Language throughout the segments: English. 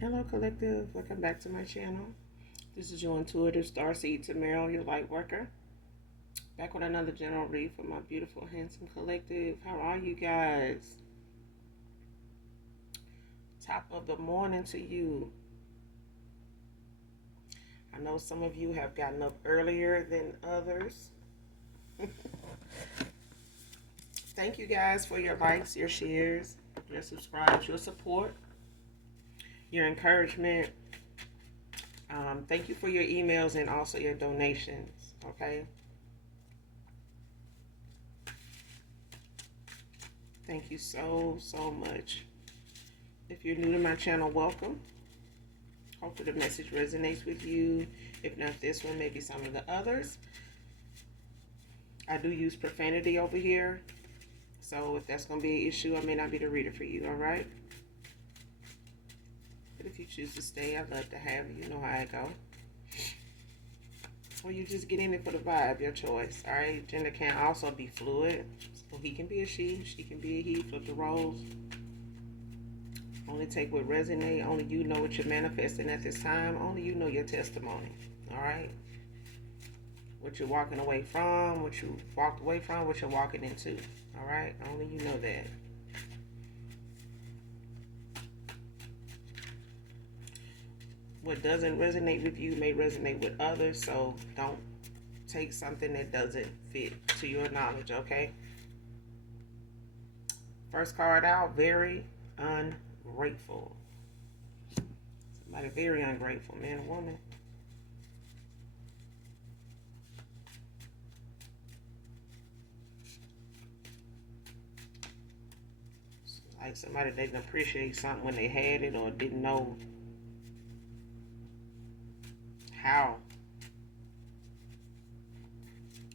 Hello, collective. Welcome back to my channel. This is your intuitive starseed Tamara, your light worker. Back with another general read for my beautiful, handsome collective. How are you guys? Top of the morning to you. I know some of you have gotten up earlier than others. Thank you guys for your likes, your shares, your subscribes, your support, your encouragement. Thank you for your emails and also your donations. Okay. Thank you so much. If you're new to my channel, welcome. Hopefully the message resonates with you. If not this one, maybe some of the others. I do use profanity over here. So if that's going to be an issue, I may not be the reader for you, all right? But if you choose to stay, I'd love to have you. You know how I go. Or you just get in it for the vibe, your choice, all right? Gender can also be fluid. So he can be a she can be a he, flip the roles. Only take what resonate. Only you know what you're manifesting at this time. Only you know your testimony. All right? What you're walking away from, what you walked away from, what you're walking into. All right? Only you know that. What doesn't resonate with you may resonate with others. So don't take something that doesn't fit to your knowledge, okay? First card out, very ungrateful. Somebody very ungrateful, man or woman. Like somebody didn't appreciate something when they had it or didn't know how.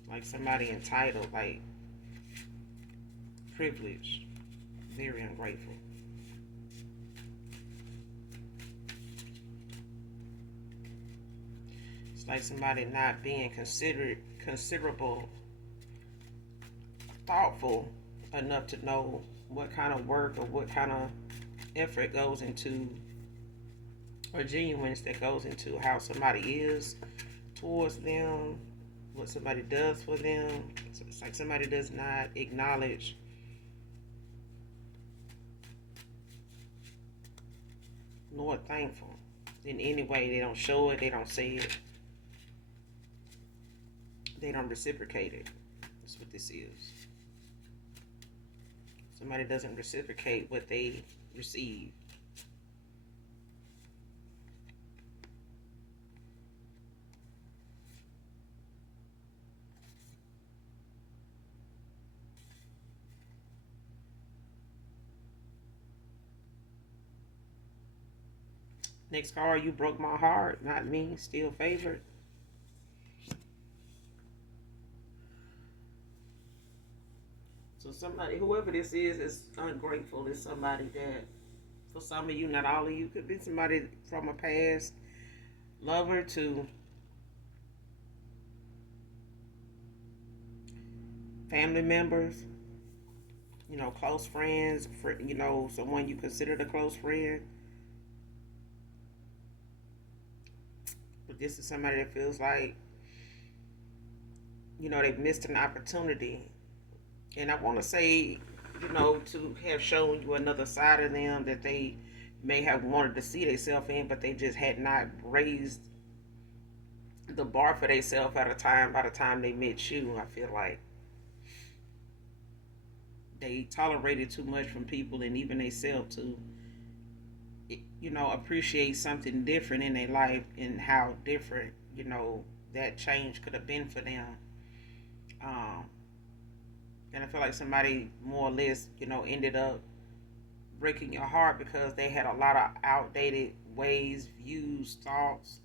Like somebody entitled, like privileged, very ungrateful. It's like somebody not being considerable, thoughtful enough to know what kind of work or what kind of effort goes into, or genuineness that goes into how somebody is towards them, what somebody does for them. So it's like somebody does not acknowledge nor thankful in any way. They don't show it, they don't say it, they don't reciprocate it. That's what this is. Somebody doesn't reciprocate what they receive. Next card, you broke my heart, not me, still favored. So somebody, whoever this is ungrateful. Is somebody that, for some of you, not all of you, could be somebody from a past lover to family members, you know, close friends, you know, someone you considered a close friend. But this is somebody that feels like, you know, they've missed an opportunity. And I want to say, you know, to have shown you another side of them that they may have wanted to see themselves in, but they just had not raised the bar for themselves at a time. By the time they met you, I feel like they tolerated too much from people and even themselves to, you know, appreciate something different in their life and how different, you know, that change could have been for them. Um, and I feel like somebody more or less, you know, ended up breaking your heart because they had a lot of outdated ways, views, thoughts,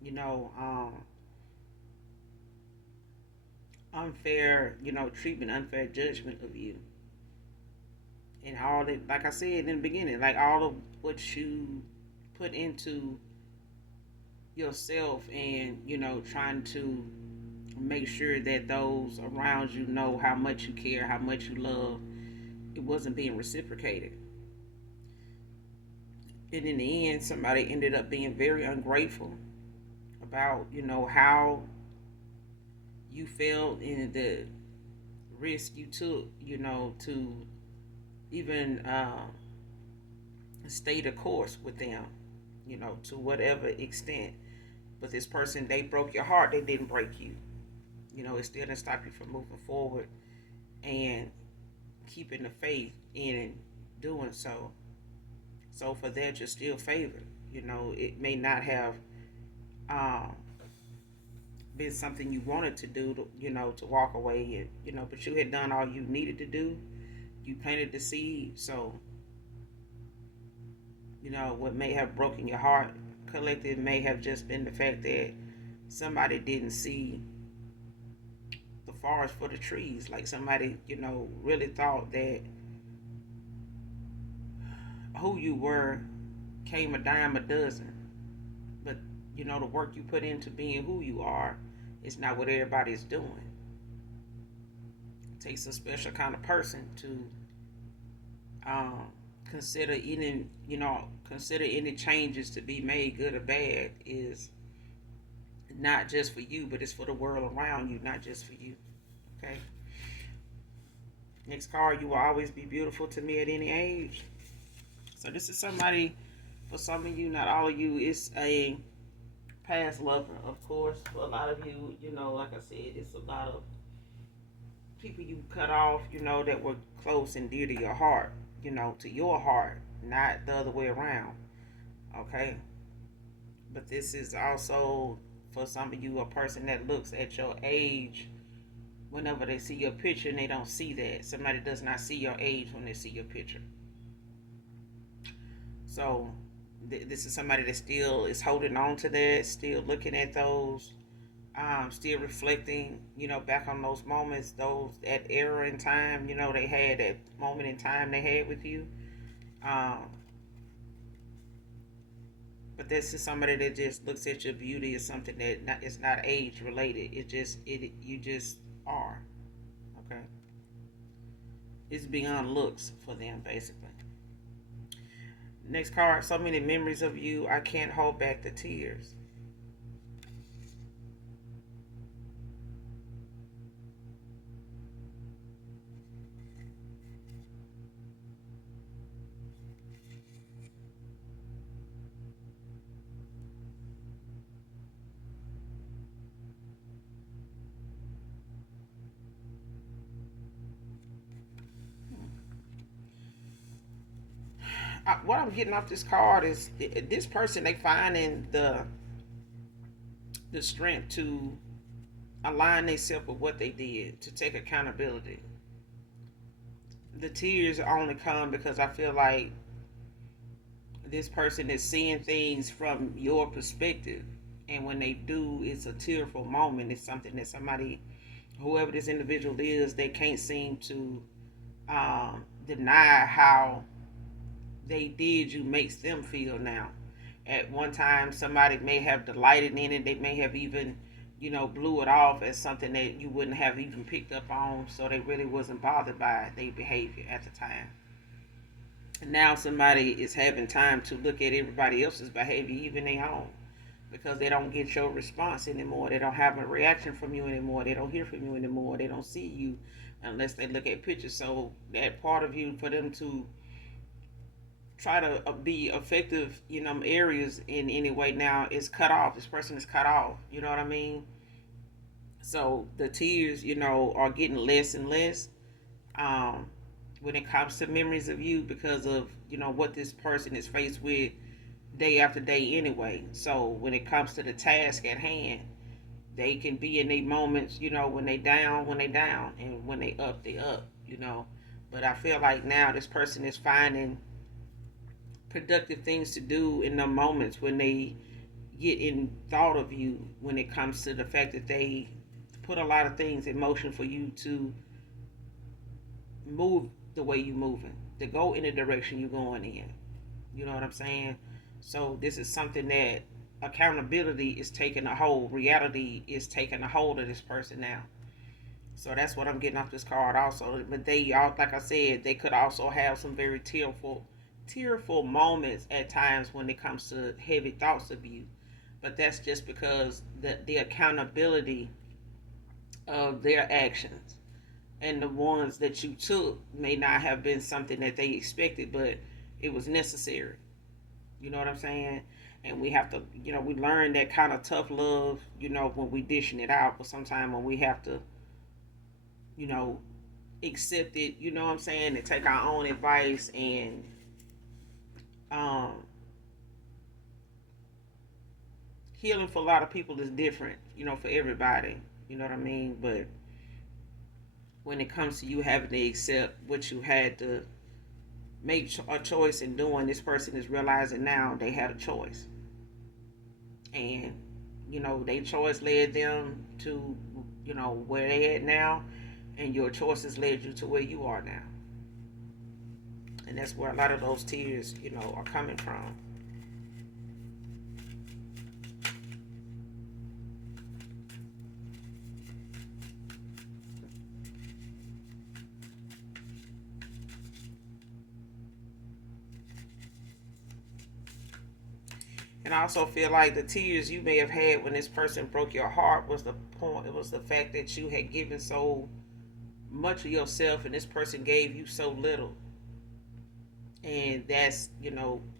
you know, unfair, you know, treatment, unfair judgment of you. And all that, like I said in the beginning, like all of what you put into yourself and, you know, trying to make sure that those around you know how much you care, how much you love, it wasn't being reciprocated. And in the end, somebody ended up being very ungrateful about, how you felt and the risk you took, to even stay the course with them, to whatever extent. But this person, they broke your heart, they didn't break you. It still didn't stop you from moving forward and keeping the faith in doing so. So for that, you're still favored. It may not have um, been something you wanted to do, to walk away, and, but you had done all you needed to do. You planted the seed. So, what may have broken your heart collective may have just been the fact that somebody didn't see the forest for the trees. Like somebody, really thought that who you were came a dime a dozen. But, the work you put into being who you are is not what everybody's doing. It takes a special kind of person to um, consider any changes to be made, good or bad, is not just for you, but it's for the world around you, not just for you. Okay. Next card, you will always be beautiful to me at any age. So this is somebody, for some of you, not all of you, it's a past lover, of course. For a lot of you, like I said, it's a lot of people you cut off, that were close and dear to your heart, to your heart, not the other way around. Okay. But this is also, for some of you, a person that looks at your age whenever they see your picture and they don't see that. Somebody does not see your age when they see your picture. So this is somebody that still is holding on to that, still looking at those, still reflecting, back on those moments, that era in time, they had that moment in time they had with you. Um, but this is somebody that just looks at your beauty as something that it's not age related. You just are. Okay. It's beyond looks for them, basically. Next card, so many memories of you, I can't hold back the tears. What I'm getting off this card is this person, they finding the strength to align themselves with what they did, to take accountability. The tears only come because I feel like this person is seeing things from your perspective, and when they do, it's a tearful moment. It's something that somebody, whoever this individual is, they can't seem to deny how they did you makes them feel now. At one time, somebody may have delighted in it. They may have even, blew it off as something that you wouldn't have even picked up on. So they really wasn't bothered by their behavior at the time. And now somebody is having time to look at everybody else's behavior, even their own, because they don't get your response anymore. They don't have a reaction from you anymore. They don't hear from you anymore. They don't see you unless they look at pictures. So that part of you, for them to try to be effective, areas in any way now is cut off. This person is cut off. You know what I mean? So the tears, are getting less and less um, when it comes to memories of you because of, what this person is faced with day after day anyway. So when it comes to the task at hand, they can be in their moments, when they down, and when they up. But I feel like now this person is finding productive things to do in the moments when they get in thought of you, when it comes to the fact that they put a lot of things in motion for you to move the way you're moving, to go in the direction you're going in. You know what I'm saying? So this is something that accountability is taking a hold. Reality is taking a hold of this person now. So that's what I'm getting off this card also. But they all, like I said, they could also have some very tearful tearful moments at times when it comes to heavy thoughts of you, but that's just because the accountability of their actions and the ones that you took may not have been something that they expected, but it was necessary. You know what I'm saying? And we have to, we learn that kind of tough love, when we dishing it out, but sometimes when we have to, you know, accept it, you know what I'm saying, and take our own advice and um healing for a lot of people is different, for everybody. You know what I mean? But when it comes to you having to accept what you had to make a choice in doing, this person is realizing now they had a choice. And, their choice led them to, where they at now. And your choices led you to where you are now. And that's where a lot of those tears, are coming from. And I also feel like the tears you may have had when this person broke your heart was the point. It was the fact that you had given so much of yourself and this person gave you so little. And that's,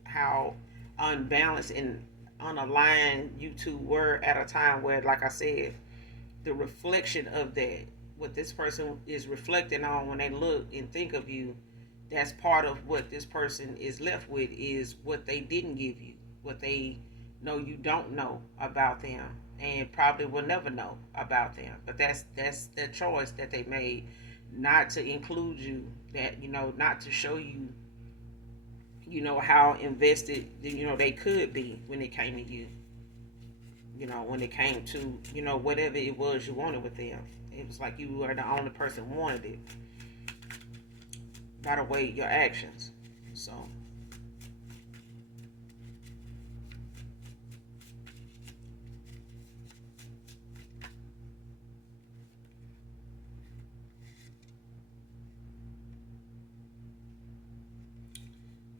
how unbalanced and unaligned you two were at a time where, like I said, the reflection of that, what this person is reflecting on when they look and think of you, that's part of what this person is left with, is what they didn't give you, what they know you don't know about them, and probably will never know about them. But that's the choice that they made, not to include you, that, not to show you, how invested, they could be when it came to you, when it came to, whatever it was you wanted with them. It was like you were the only person who wanted it, by the way, your actions. So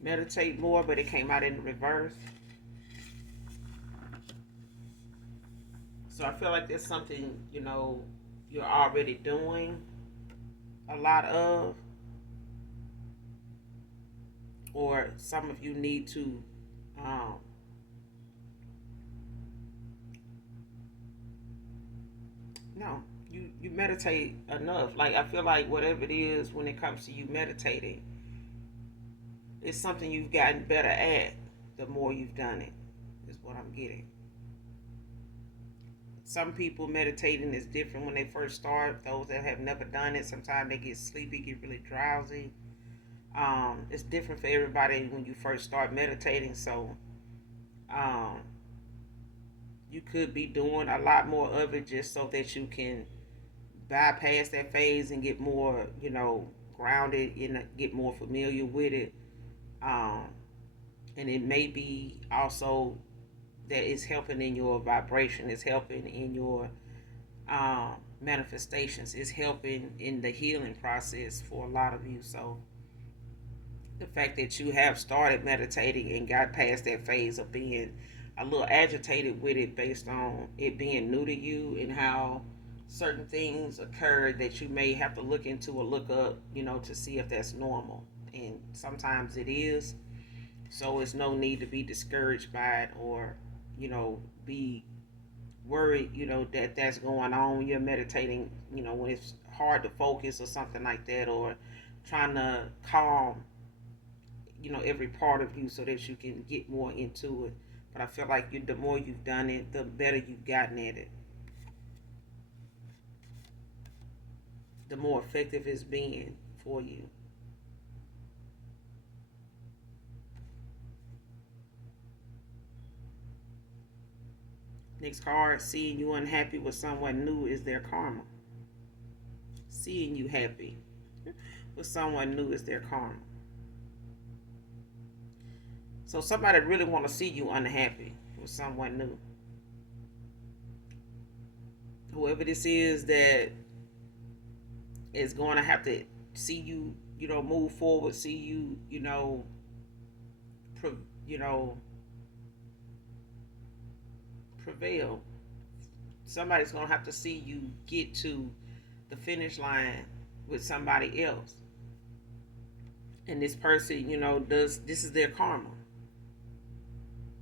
meditate more, but it came out in reverse. So I feel like there's something, you're already doing a lot of, or some of you need to, um, no, you meditate enough. Like, I feel like whatever it is, when it comes to you meditating, it's something you've gotten better at the more you've done it, is what I'm getting. Some people meditating is different when they first start. Those that have never done it, sometimes they get sleepy, get really drowsy. It's different for everybody when you first start meditating. So um, you could be doing a lot more of it just so that you can bypass that phase and get more, grounded and get more familiar with it. Um, and it may be also that it's helping in your vibration, it's helping in your manifestations, it's helping in the healing process for a lot of you. So the fact that you have started meditating and got past that phase of being a little agitated with it based on it being new to you and how certain things occur that you may have to look into or look up, to see if that's normal. And sometimes it is. So it's no need to be discouraged by it or, be worried, that that's going on when you're meditating, when it's hard to focus or something like that, or trying to calm, every part of you so that you can get more into it. But I feel like the more you've done it, the better you've gotten at it, the more effective it's been for you. Next card, seeing you unhappy with someone new is their karma. Seeing you happy with someone new is their karma. So somebody really want to see you unhappy with someone new. Whoever this is that is going to have to see you, move forward, see you, you know, prevail. Somebody's gonna have to see you get to the finish line with somebody else, and this person, does this is their karma,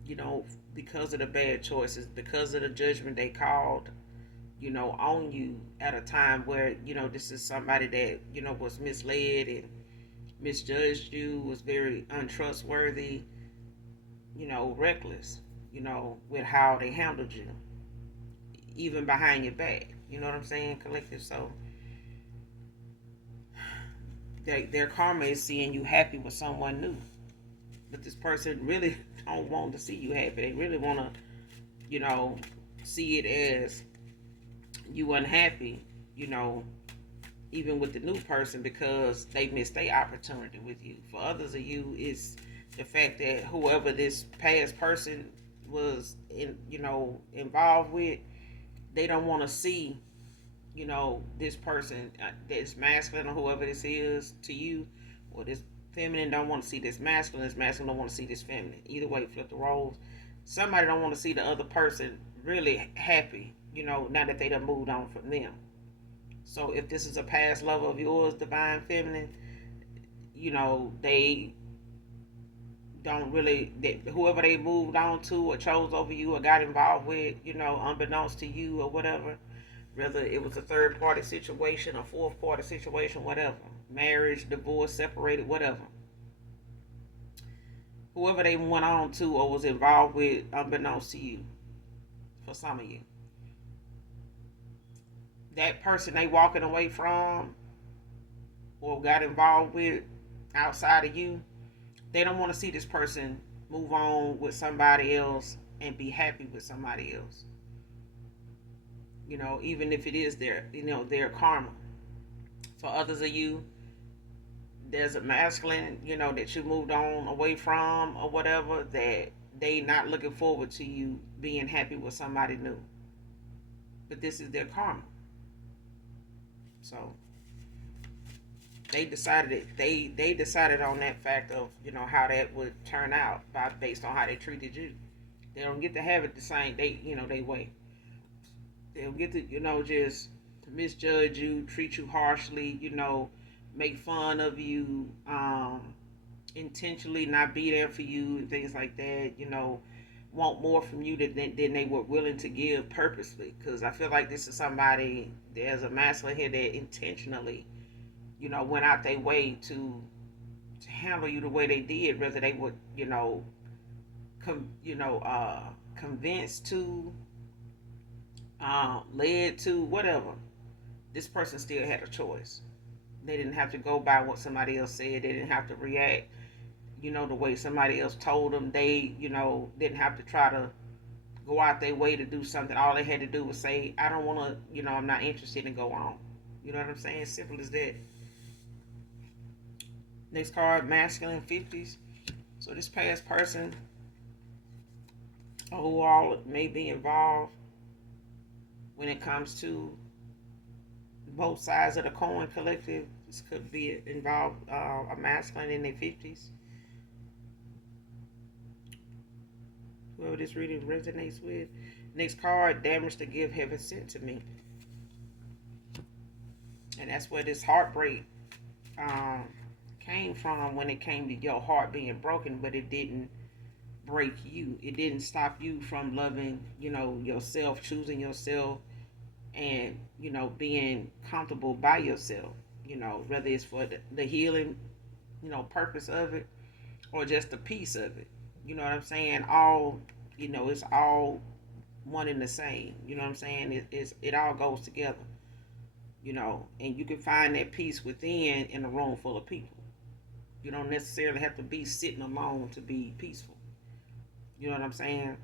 you know, because of the bad choices, because of the judgment they called, on you at a time where, this is somebody that, was misled and misjudged you, was very untrustworthy, reckless, with how they handled you, even behind your back. You know what I'm saying, collective? So their karma is seeing you happy with someone new. But this person really don't want to see you happy. They really want to, see it as you unhappy, you know, even with the new person because they missed their opportunity with you. For others of you, it's the fact that whoever this past person was involved with, they don't want to see, this person that's masculine or whoever this is to you, or this feminine don't want to see this masculine. This masculine don't want to see this feminine. Either way, flip the roles. Somebody don't want to see the other person really happy, now that they done moved on from them. So if this is a past lover of yours, divine feminine, they don't really, whoever they moved on to or chose over you or got involved with, unbeknownst to you or whatever, whether it was a third party situation, a fourth party situation, whatever, marriage, divorce, separated, whatever. Whoever they went on to or was involved with, unbeknownst to you, for some of you, that person they walking away from or got involved with outside of you, they don't want to see this person move on with somebody else and be happy with somebody else. Even if it is their karma. For others of you, there's a masculine, that you moved on away from or whatever, that they not looking forward to you being happy with somebody new. But this is their karma. So they decided on that fact of how that would turn out based on how they treated you. They don't get to have it the same they way. They don't get to just misjudge you, treat you harshly, make fun of you, intentionally not be there for you and things like that. Want more from you than they were willing to give purposely. Because I feel like this is somebody, there's a masculine here that intentionally, went out their way to handle you the way they did, whether they would, convinced to, led to, whatever. This person still had a choice. They didn't have to go by what somebody else said. They didn't have to react, the way somebody else told them. They, didn't have to try to go out their way to do something. All they had to do was say, I don't want to, I'm not interested, and go on. You know what I'm saying? Simple as that. Next card, masculine 50s. So this past person, or who all may be involved when it comes to both sides of the coin, collective. This could be involved a masculine in their 50s. Whoever this reading resonates with. Next card, damage the gift heaven sent to me. And that's where this heartbreak came from, when it came to your heart being broken, but it didn't break you. It didn't stop you from loving, yourself, choosing yourself, and, being comfortable by yourself, whether it's for the healing, purpose of it, or just the piece of it. You know what I'm saying? All, it's all one and the same. You know what I'm saying? It all goes together, and you can find that peace within in a room full of people. You don't necessarily have to be sitting alone to be peaceful. You know what I'm saying?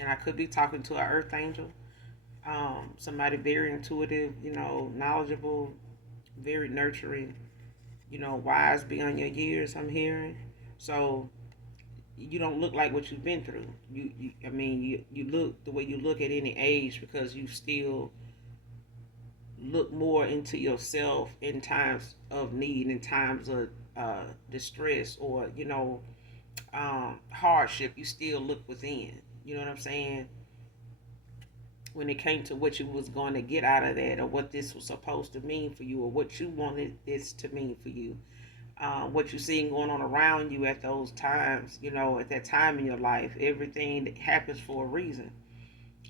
And I could be talking to an earth angel, somebody very intuitive, knowledgeable, very nurturing, wise beyond your years, I'm hearing. So you don't look like what you've been through. You look the way you look at any age, because you still look more into yourself in times of need, in times of distress or hardship, you still look within. You know what I'm saying? When it came to what you was going to get out of that, or what this was supposed to mean for you, or what you wanted this to mean for you, what you seeing going on around you at those times, at that time in your life, everything that happens for a reason.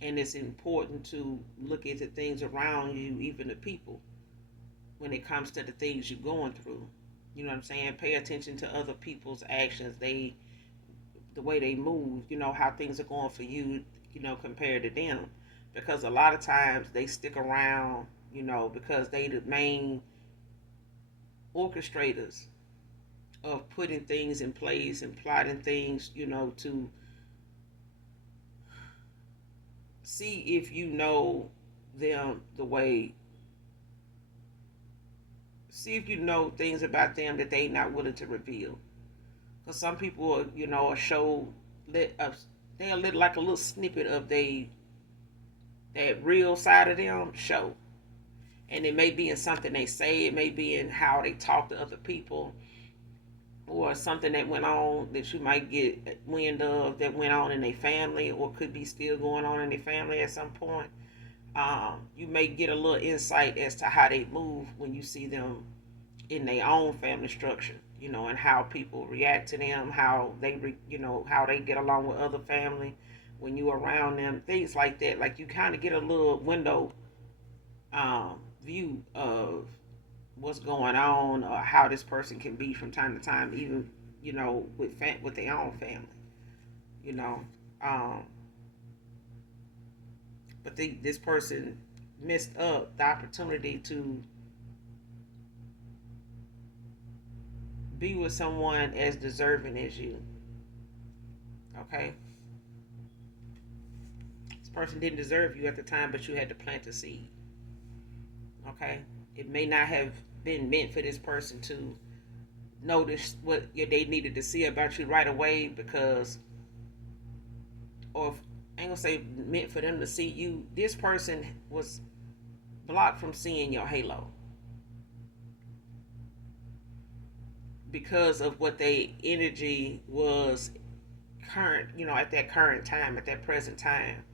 And it's important to look at the things around you, even the people, when it comes to the things you're going through. You know what I'm saying? Pay attention to other people's actions, the way they move, how things are going for you, compared to them. Because a lot of times they stick around, because they the main orchestrators of putting things in place and plotting things, to see if you know them the way, see if you know things about them that they not willing to reveal. Because some people, are show let they'll let like a little snippet of that real side of them show, and it may be in something they say, it may be in how they talk to other people, or something that went on that you might get wind of that went on in their family, or could be still going on in their family at some point. You may get a little insight as to how they move when you see them in their own family structure, and how people react to them, how how they get along with other family when you around them, things like that. Like you kind of get a little window view of what's going on, or how this person can be from time to time, even with their own family, you know. Um, but this person missed up the opportunity to be with someone as deserving as you. Okay, this person didn't deserve you at the time, but you had to plant the seed. Okay, it may not have been meant for this person to notice what they needed to see about you right away, because, or if, I ain't gonna say meant for them to see you. This person was blocked from seeing your halo because of what their energy was current, at that current time, at that present time.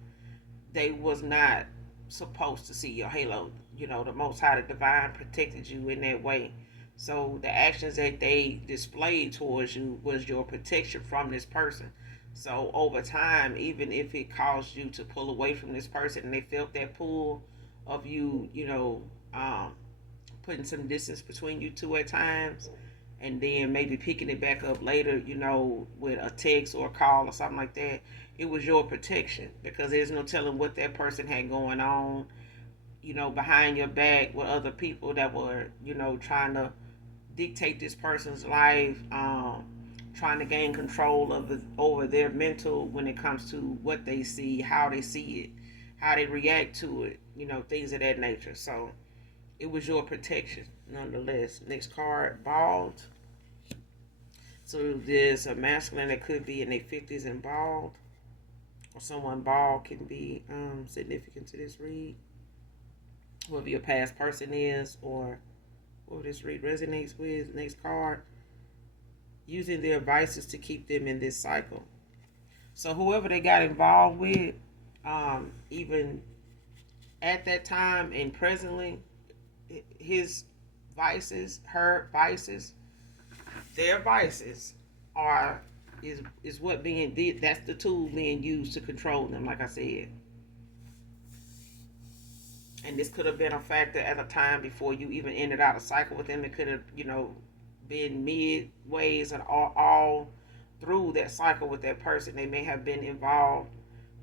They was not supposed to see your halo. The Most High, the Divine, protected you in that way. So the actions that they displayed towards you was your protection from this person. So over time, even if it caused you to pull away from this person, and they felt that pull of you, putting some distance between you two at times, and then maybe picking it back up later, with a text or a call or something like that, it was your protection, because there's no telling what that person had going on, behind your back with other people that were, trying to dictate this person's life, trying to gain control of over their mental when it comes to what they see, how they see it, how they react to it, things of that nature. So it was your protection, nonetheless. Next card, bald. So there's a masculine that could be in their 50s and bald, or someone bald can be significant to this read. Whoever your past person is, or whoever this read resonates with. Next card, using their vices to keep them in this cycle. So whoever they got involved with, even at that time and presently, his vices, her vices, their vices are is what being did. That's the tool being used to control them. Like I said, and this could have been a factor at a time before you even ended out a cycle with them. It could have, been midways and all through that cycle with that person. They may have been involved,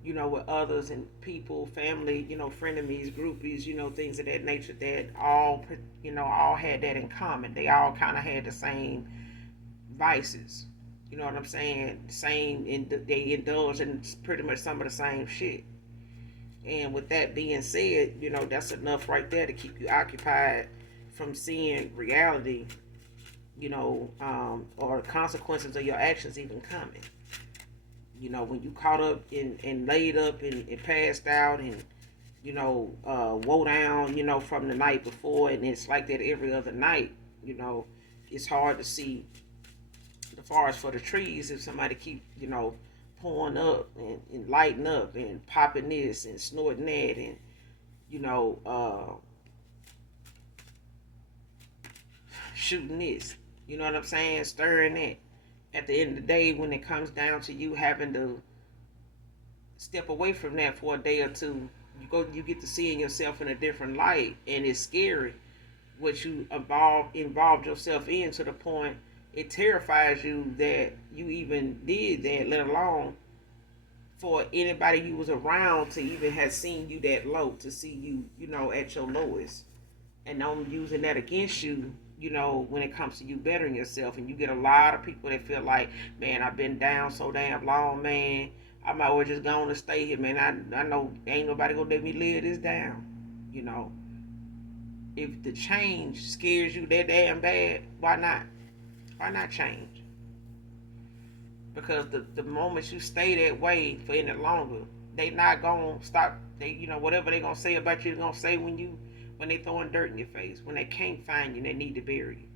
with others and people, family, frenemies, groupies, things of that nature that all had that in common. They all kind of had the same vices. You know what I'm saying? They indulge in pretty much some of the same shit. And with that being said, that's enough right there to keep you occupied from seeing reality, or the consequences of your actions even coming. When you caught up and laid up and passed out and, woe down, from the night before, and it's like that every other night, it's hard to see the forest for the trees if somebody keep, pouring up and lighting up and popping this and snorting that and, you know, shooting this. You know what I'm saying? Stirring that. At the end of the day, when it comes down to you having to step away from that for a day or two, you get to seeing yourself in a different light, and it's scary what you involved yourself in, to the point it terrifies you that you even did that, let alone for anybody you was around to even have seen you that low, to see you, at your lowest. And I'm using that against you, when it comes to you bettering yourself. And you get a lot of people that feel like, man, I've been down so damn long, man. I might well just go on and stay here, man. I know ain't nobody gonna let me live this down. You know, if the change scares you that damn bad, why not? Why not change? Because the moment you stay that way for any longer, they not gonna stop. They, whatever they gonna say about you, they gonna say when they throwing dirt in your face, when they can't find you and they need to bury you,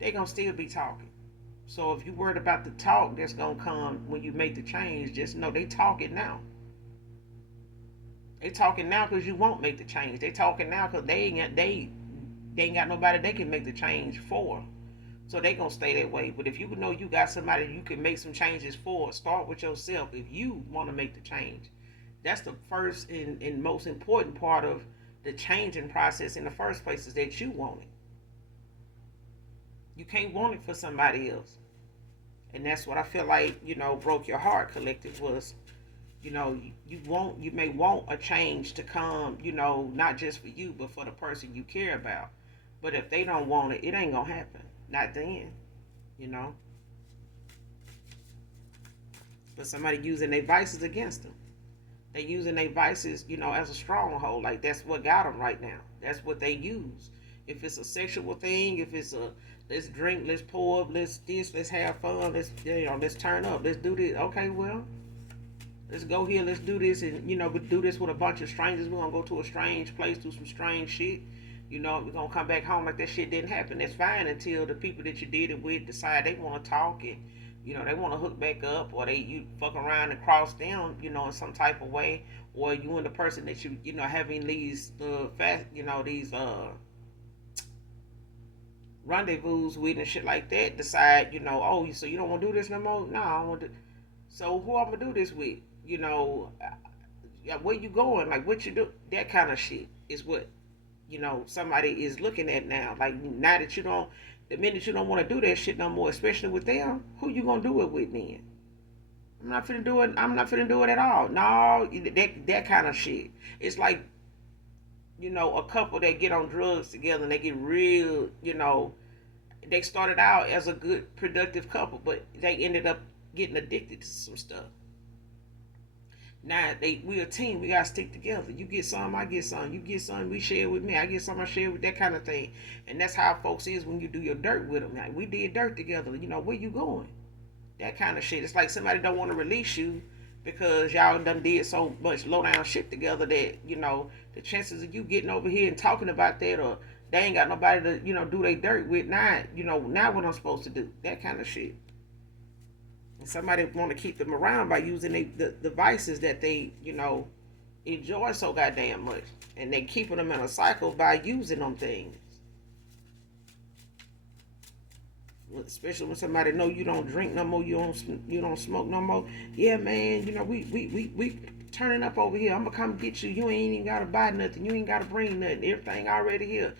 they gonna still be talking. So if you worried about the talk that's gonna come when you make the change, just know they talking now. They talking now because you won't make the change. They talking now because they ain't got nobody they can make the change for. So they gonna stay that way. But if you know you got somebody you can make some changes for, start with yourself. If you want to make the change, that's the first and most important part of the changing process in the first place, is that you want it. You can't want it for somebody else. And that's what I feel like, broke your heart collective was, you may want a change to come, not just for you, but for the person you care about. But if they don't want it, it ain't gonna happen. Not then, you know. But somebody using their vices against them. They using their vices, as a stronghold. Like that's what got them right now. That's what they use. If it's a sexual thing, if it's a let's drink, let's pour up, let's have fun, let's turn up, let's do this. Okay, well, let's go here, let's do this, and we do this with a bunch of strangers. We're gonna go to a strange place, do some strange shit. We're gonna come back home like that shit didn't happen. That's fine until the people that you did it with decide they wanna talk and they wanna hook back up, or you fuck around and cross them, in some type of way, or you and the person that having these fast, these rendezvous with and shit like that decide, oh, so you don't want to do this no more? No, I want to. So who I'm gonna do this with? Where you going? Like what you do? That kind of shit is what somebody is looking at now. Like now that the minute you don't want to do that shit no more, especially with them, who you gonna do it with then? I'm not finna do it. I'm not finna do it at all. No, that kind of shit. It's like a couple that get on drugs together and they get real. They started out as a good productive couple, but they ended up getting addicted to some stuff. Now we a team. We gotta stick together. You get some, I get some. You get some, we share with me. I get some, I share with that kind of thing. And that's how folks is when you do your dirt with them. Like we did dirt together. Where you going? That kind of shit. It's like somebody don't want to release you because y'all done did so much low down shit together that the chances of you getting over here and talking about that, or they ain't got nobody to do their dirt with. Now now what I'm supposed to do? That kind of shit. And somebody want to keep them around by using the vices that they enjoy so goddamn much, and they keeping them in a cycle by using them things. Especially when somebody know you don't drink no more, you don't smoke no more. Yeah, man, we turning up over here. I'm gonna come get you. You ain't even gotta buy nothing. You ain't gotta bring nothing. Everything already here.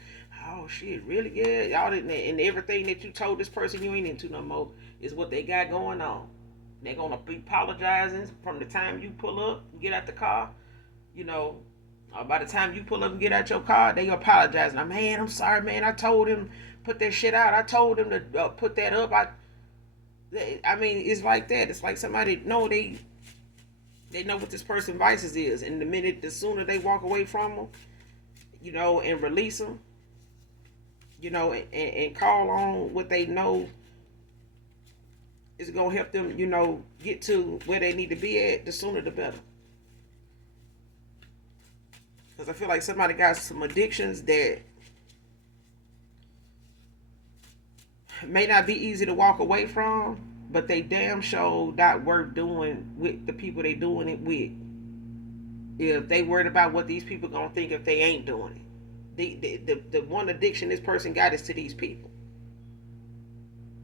Oh shit, really? Yeah, y'all didn't. And everything that you told this person you ain't into no more is what they got going on. They're gonna be apologizing from the time you pull up, and get out the car. You know, by the time you pull up and get out your car, they apologizing. Man, I'm sorry, man. I told him put that shit out. I told him to put that up. I mean, it's like that. It's like somebody know they know what this person vices is, and the sooner they walk away from them, and release them, and call on what they know is gonna help them, get to where they need to be at, the sooner the better. Because I feel like somebody got some addictions that may not be easy to walk away from, but they damn sure not worth doing with the people they doing it with. If they worried about what these people gonna think if they ain't doing it. The one addiction this person got is to these people.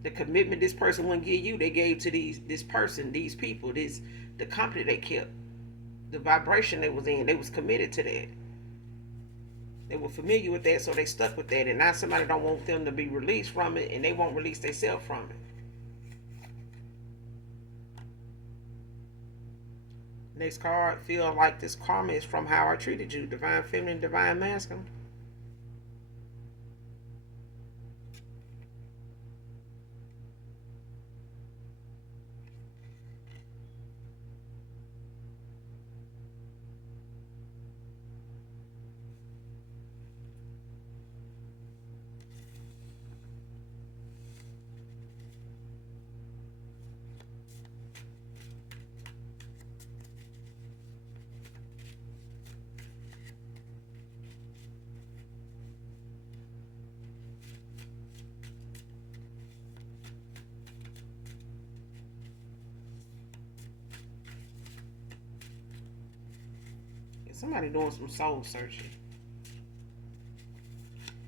The commitment this person wouldn't give you, they gave to this person, these people, the company they kept, the vibration they was in. They was committed to that. They were familiar with that, so they stuck with that. And now somebody don't want them to be released from it, and they won't release themselves from it. Next card, feel like this karma is from how I treated you. Divine feminine, divine masculine. Somebody doing some soul searching.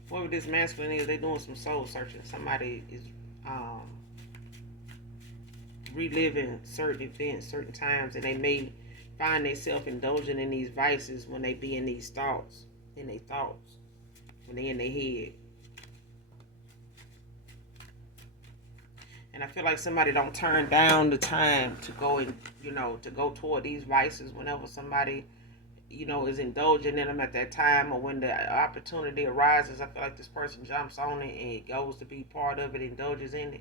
Whoever this masculine is, they doing some soul searching. Somebody is um, reliving certain events, certain times, and they may find themselves indulging in these vices when they be in these thoughts, when they in their head. And I feel like somebody don't turn down the time to go and to go toward these vices whenever somebody is indulging in them at that time, or when the opportunity arises. I feel like this person jumps on it and goes to be part of it, indulges in it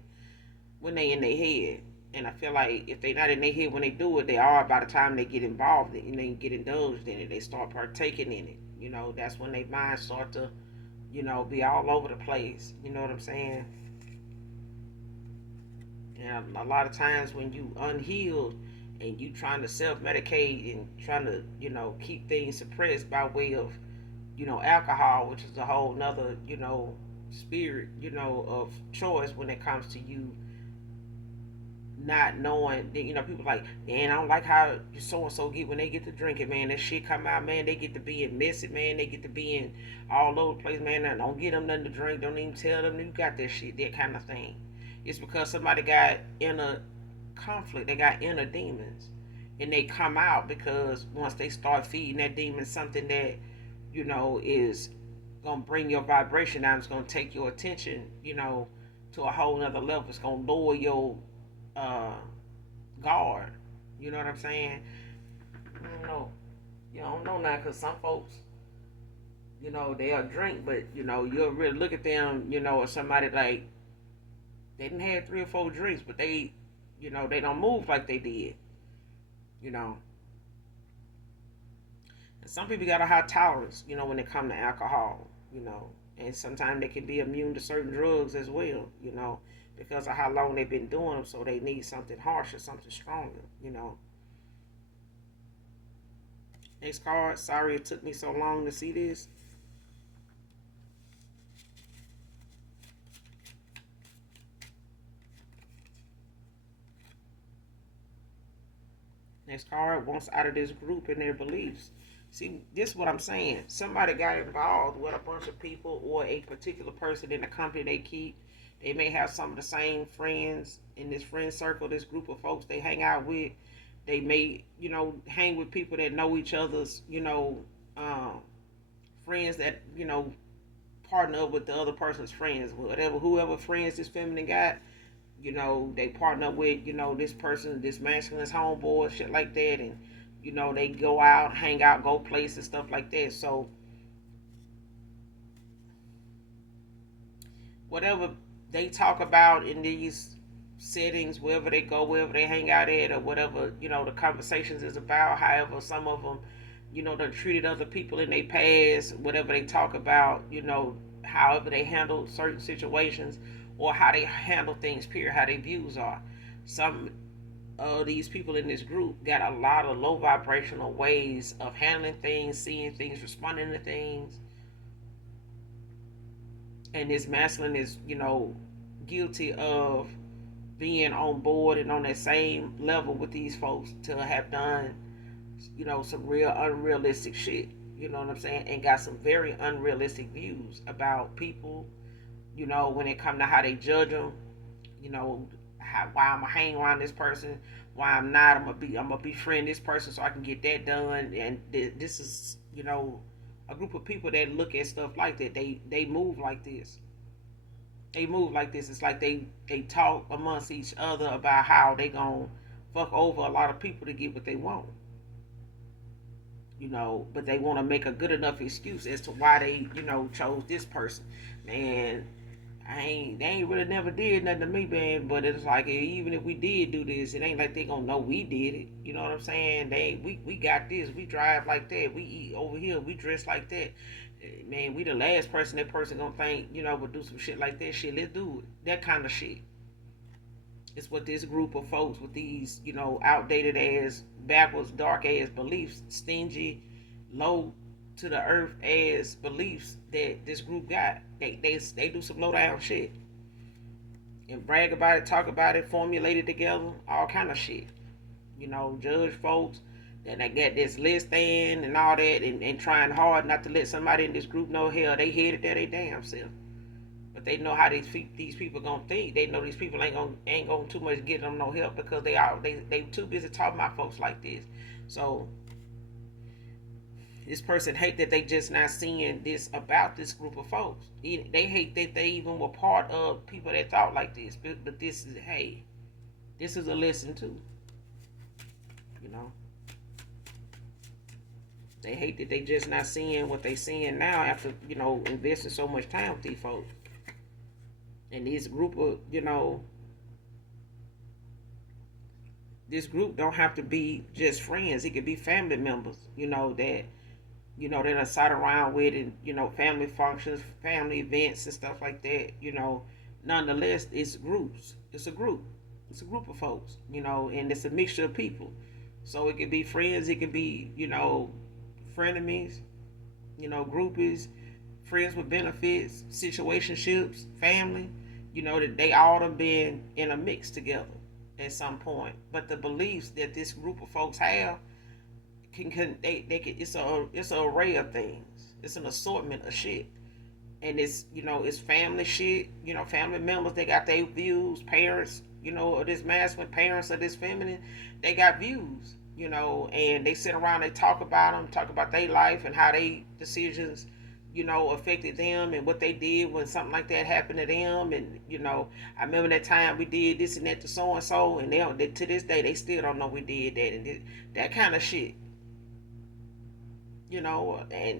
when they in their head. And I feel like if they not in their head when they do it, they are by the time they get involved in it, get indulged in it, they start partaking in it. That's when their minds start to, be all over the place. You know what I'm saying? And a lot of times when you unhealed and you trying to self-medicate and trying to, keep things suppressed by way of, alcohol, which is a whole nother, spirit, of choice when it comes to you not knowing. People like, man, I don't like how so and so get when they get to drinking, man. That shit come out, man. They get to be in messy, man. They get to be in all over the place, man. Don't get them nothing to drink. Don't even tell them you got that shit, that kind of thing. It's because somebody got inner conflict. They got inner demons, and they come out because once they start feeding that demon something that is gonna bring your vibration down, it's gonna take your attention, to a whole nother level. It's gonna lower your uh, guard. You know what I'm saying? I don't know. You don't know now, because some folks, they'll drink, but you'll really look at them, or somebody like they didn't have 3 or 4 drinks, but they don't move like they did. You know, and some people got a high tolerance, when it come to alcohol. And sometimes they can be immune to certain drugs as well. Because of how long they've been doing them, so they need something harsher, something stronger. Next card. Sorry it took me so long to see this. Next card. Wants out of this group and their beliefs. See, this is what I'm saying. Somebody got involved with a bunch of people or a particular person in the company they keep. They may have some of the same friends in this friend circle, this group of folks they hang out with. They may, hang with people that know each other's, friends that, partner up with the other person's friends. Whoever friends this feminine got, they partner up with, this person, this masculine's homeboy, shit like that. And, they go out, hang out, go places, stuff like that. So, whatever they talk about in these settings, wherever they go, wherever they hang out at, or whatever, the conversations is about. However, some of them, done treated other people in their past, whatever they talk about, however they handle certain situations, or how they handle things, period, how their views are. Some of these people in this group got a lot of low vibrational ways of handling things, seeing things, responding to things. And this masculine is, guilty of being on board and on that same level with these folks to have done, some real unrealistic shit. You know what I'm saying? And got some very unrealistic views about people. When it come to how they judge them. Why I'm gonna hang around this person, why I'm not. I'm gonna befriend this person so I can get that done. And this is a group of people that look at stuff like that. They move like this. They move like this. It's like they talk amongst each other about how they gonna fuck over a lot of people to get what they want. But they want to make a good enough excuse as to why they chose this person. Man, they ain't really never did nothing to me, man. But it's like, even if we did do this, it ain't like they gonna know we did it. You know what I'm saying? We got this. We drive like that. We eat over here. We dress like that. Man, we the last person that person gonna think would do some shit like that. Shit, let's do it. That kind of shit. It's what this group of folks with these outdated ass, backwards, dark ass beliefs, stingy, low to the earth ass beliefs that this group got. They do some low down shit and brag about it, talk about it, formulate it together, all kind of shit. Judge folks that they got this list in and all that, and trying hard not to let somebody in this group know hell they headed there they damn self. But they know how these people gonna think. They know these people ain't gonna too much get them no help because they too busy talking about folks like this. So this person hate that they just not seeing this about this group of folks. They hate that they even were part of people that thought like this. But this is, hey, this is a lesson too. You know, they hate that they just not seeing what they seeing now after investing so much time with these folks. And this group of this group don't have to be just friends. It could be family members. That I sat around with, and family functions, family events, and stuff like that. Nonetheless, it's groups. It's a group. It's a group of folks. And it's a mixture of people. So it could be friends. It could be frenemies. Groupies, friends with benefits, situationships, family. That they all have been in a mix together at some point. But the beliefs that this group of folks have it's an array of things. It's an assortment of shit. And it's family shit, family members, they got their views, parents, of this masculine, parents of this feminine, they got views, and they sit around, they talk about them, talk about their life and how they decisions affected them and what they did when something like that happened to them. And I remember that time we did this and that to so and so, and they to this day they still don't know we did that, and that kind of shit. And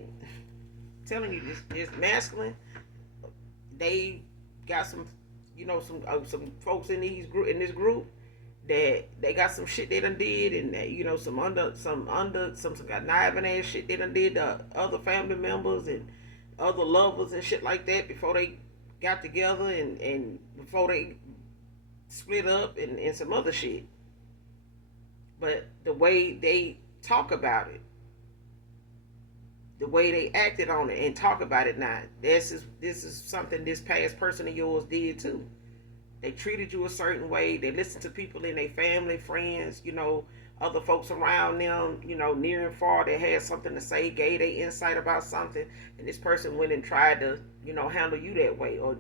telling you this masculine, they got some folks in this group that they got some shit they done did, and some conniving ass shit they done did to other family members and other lovers and shit like that before they got together, and before they split up, and some other shit. But the way they talk about it, the way they acted on it and talk about it now, this is something this past person of yours did too. They treated you a certain way. They listened to people in their family, friends, other folks around them, near and far, that had something to say, gave their insight about something, and this person went and tried to, handle you that way. Or,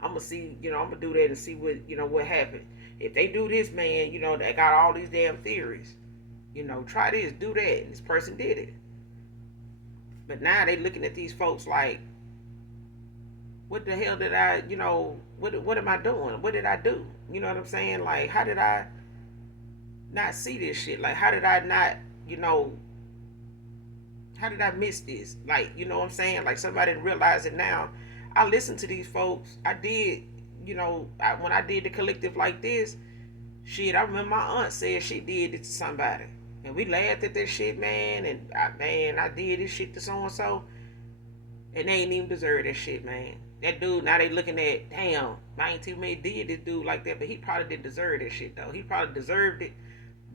I'm gonna see, I'm gonna do that and see what happened. If they do this, man, they got all these damn theories. Try this, do that, and this person did it. But now they looking at these folks like, what the hell did I, what am I doing? What did I do? You know what I'm saying? Like, how did I not see this shit? Like, how did I not, how did I miss this? Like, you know what I'm saying? Like, somebody realize it now. I listened to these folks. I did, when I did the collective like this, shit, I remember my aunt said she did it to somebody. And we laughed at that shit, man. And I did this shit to so and so. And they ain't even deserve that shit, man. That dude, now they looking at, damn, my auntie May did this dude like that, but he probably didn't deserve that shit, though. He probably deserved it,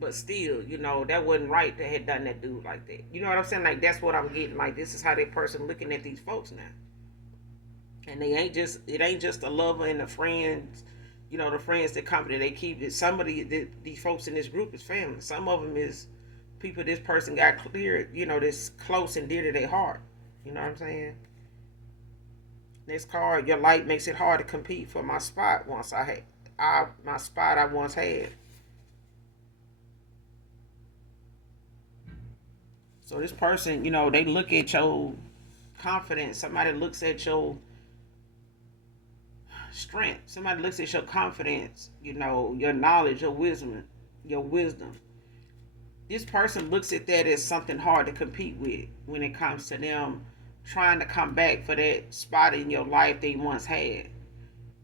but still, that wasn't right to have done that dude like that. You know what I'm saying? Like, that's what I'm getting. Like, this is how that person looking at these folks now. And they ain't just it ain't just the lover and the friends, the friends that company they keep. It somebody that these folks in this group is family. Some of them is people this person got cleared, this close and dear to their heart. You know what I'm saying? Next card, your light makes it hard to compete for my spot once I had my spot I once had. So this person, they look at your confidence. Somebody looks at your strength. Somebody looks at your confidence, your knowledge, your wisdom. This person looks at that as something hard to compete with when it comes to them trying to come back for that spot in your life they once had.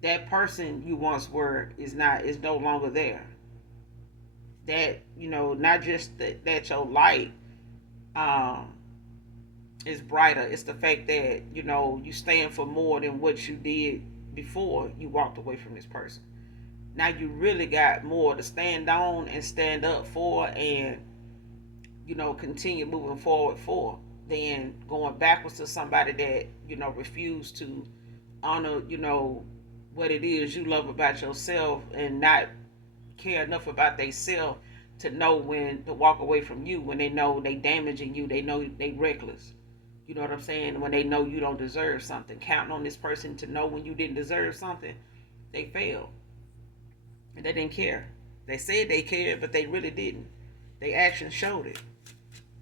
That person you once were is no longer there. That, not just that your light um is brighter. It's the fact that, you stand for more than what you did before you walked away from this person. Now you really got more to stand on and stand up for, and continue moving forward for, than going backwards to somebody that refused to honor what it is you love about yourself, and not care enough about themselves to know when to walk away from you, when they know they damaging you, they know they reckless. You know what I'm saying? When they know you don't deserve something, counting on this person to know when you didn't deserve something, they failed. And they didn't care. They said they cared, but they really didn't. Their actions showed it.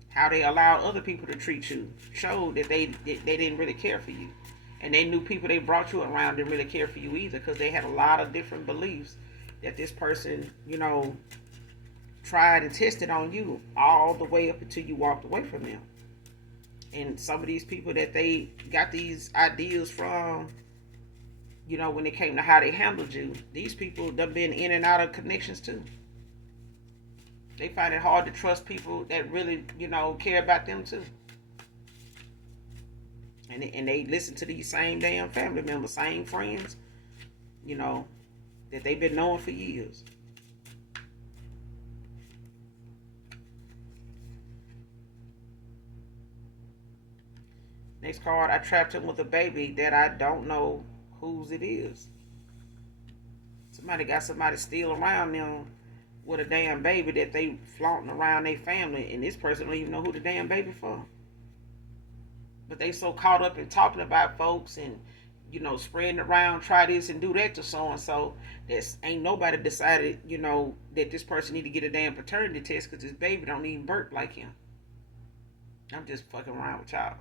How they allowed other people to treat you showed that they didn't really care for you. And they knew people they brought you around didn't really care for you either, because they had a lot of different beliefs that this person, tried and tested on you all the way up until you walked away from them. And some of these people that they got these ideas from, when it came to how they handled you, these people done been in and out of connections too. They find it hard to trust people that really, care about them too. And they listen to these same damn family members, same friends, you know, that they've been knowing for years. Next card, I trapped him with a baby that I don't know whose it is. Somebody got somebody still around them with a damn baby that they flaunting around their family, and this person don't even know who the damn baby for. But they so caught up in talking about folks and spreading around, try this and do that to so and so. That ain't nobody decided, that this person need to get a damn paternity test because this baby don't even burp like him. I'm just fucking around with y'all.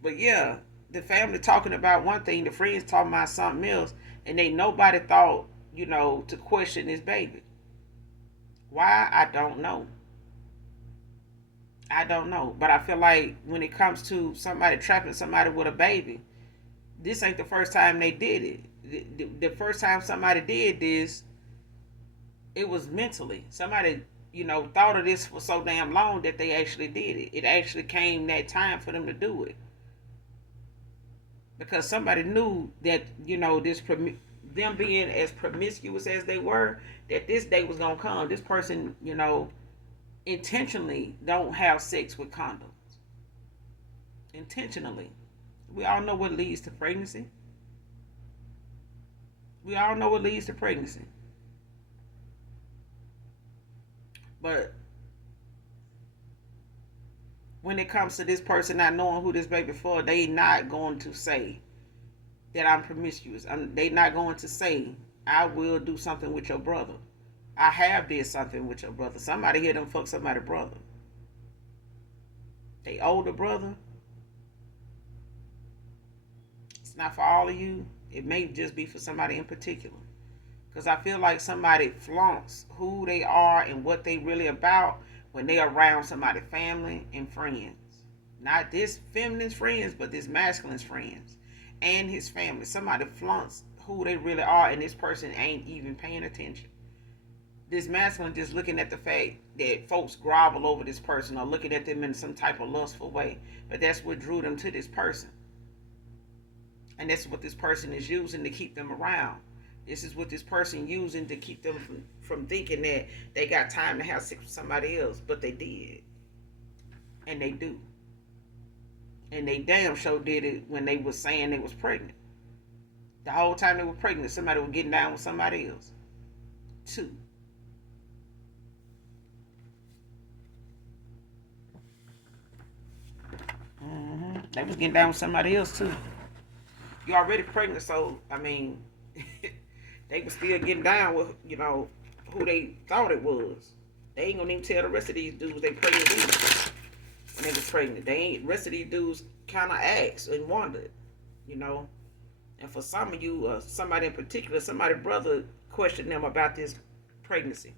But yeah, the family talking about one thing, the friends talking about something else, and they nobody thought, to question this baby. Why? I don't know. I don't know. But I feel like when it comes to somebody trapping somebody with a baby, this ain't the first time they did it. The first time somebody did this, it was mentally. Somebody, thought of this for so damn long that they actually did it. It actually came that time for them to do it. Because somebody knew that, them being as promiscuous as they were, that this day was going to come. This person, intentionally don't have sex with condoms. Intentionally. We all know what leads to pregnancy. We all know what leads to pregnancy. But when it comes to this person not knowing who this baby for, they not going to say that I'm promiscuous. They not going to say I will do something with your brother. I have did something with your brother. Somebody here done fuck somebody's brother. They older brother. It's not for all of you. It may just be for somebody in particular. Because I feel like somebody flaunts who they are and what they really about when they around somebody family and friends. Not this feminine's friends, but this masculine's friends and his family. Somebody flaunts who they really are, and this person ain't even paying attention. This masculine just looking at the fact that folks grovel over this person or looking at them in some type of lustful way. But that's what drew them to this person. And that's what this person is using to keep them around. This is what this person using to keep them from thinking that they got time to have sex with somebody else. But they did. And they do. And they damn sure did it when they was saying they was pregnant. The whole time they were pregnant, somebody was getting down with somebody else. Two. They was getting down with somebody else too. You already pregnant, so I mean, they was still getting down with who they thought it was. They ain't gonna even tell the rest of these dudes they pregnant either. When they was pregnant, they ain't. Rest of these dudes kind of asked and wondered, you know. And for some of you, somebody in particular, somebody brother questioned them about this pregnancy.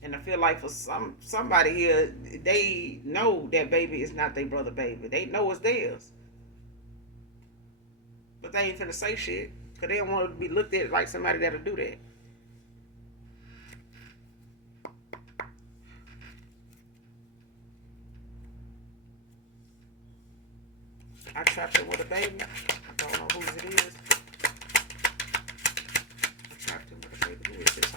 And I feel like for somebody here, they know that baby is not their brother baby. They know it's theirs. But they ain't finna say shit. Because they don't want to be looked at like somebody that'll do that. I trapped her with a baby. I don't know whose it is. I trapped him with a baby. Who is this?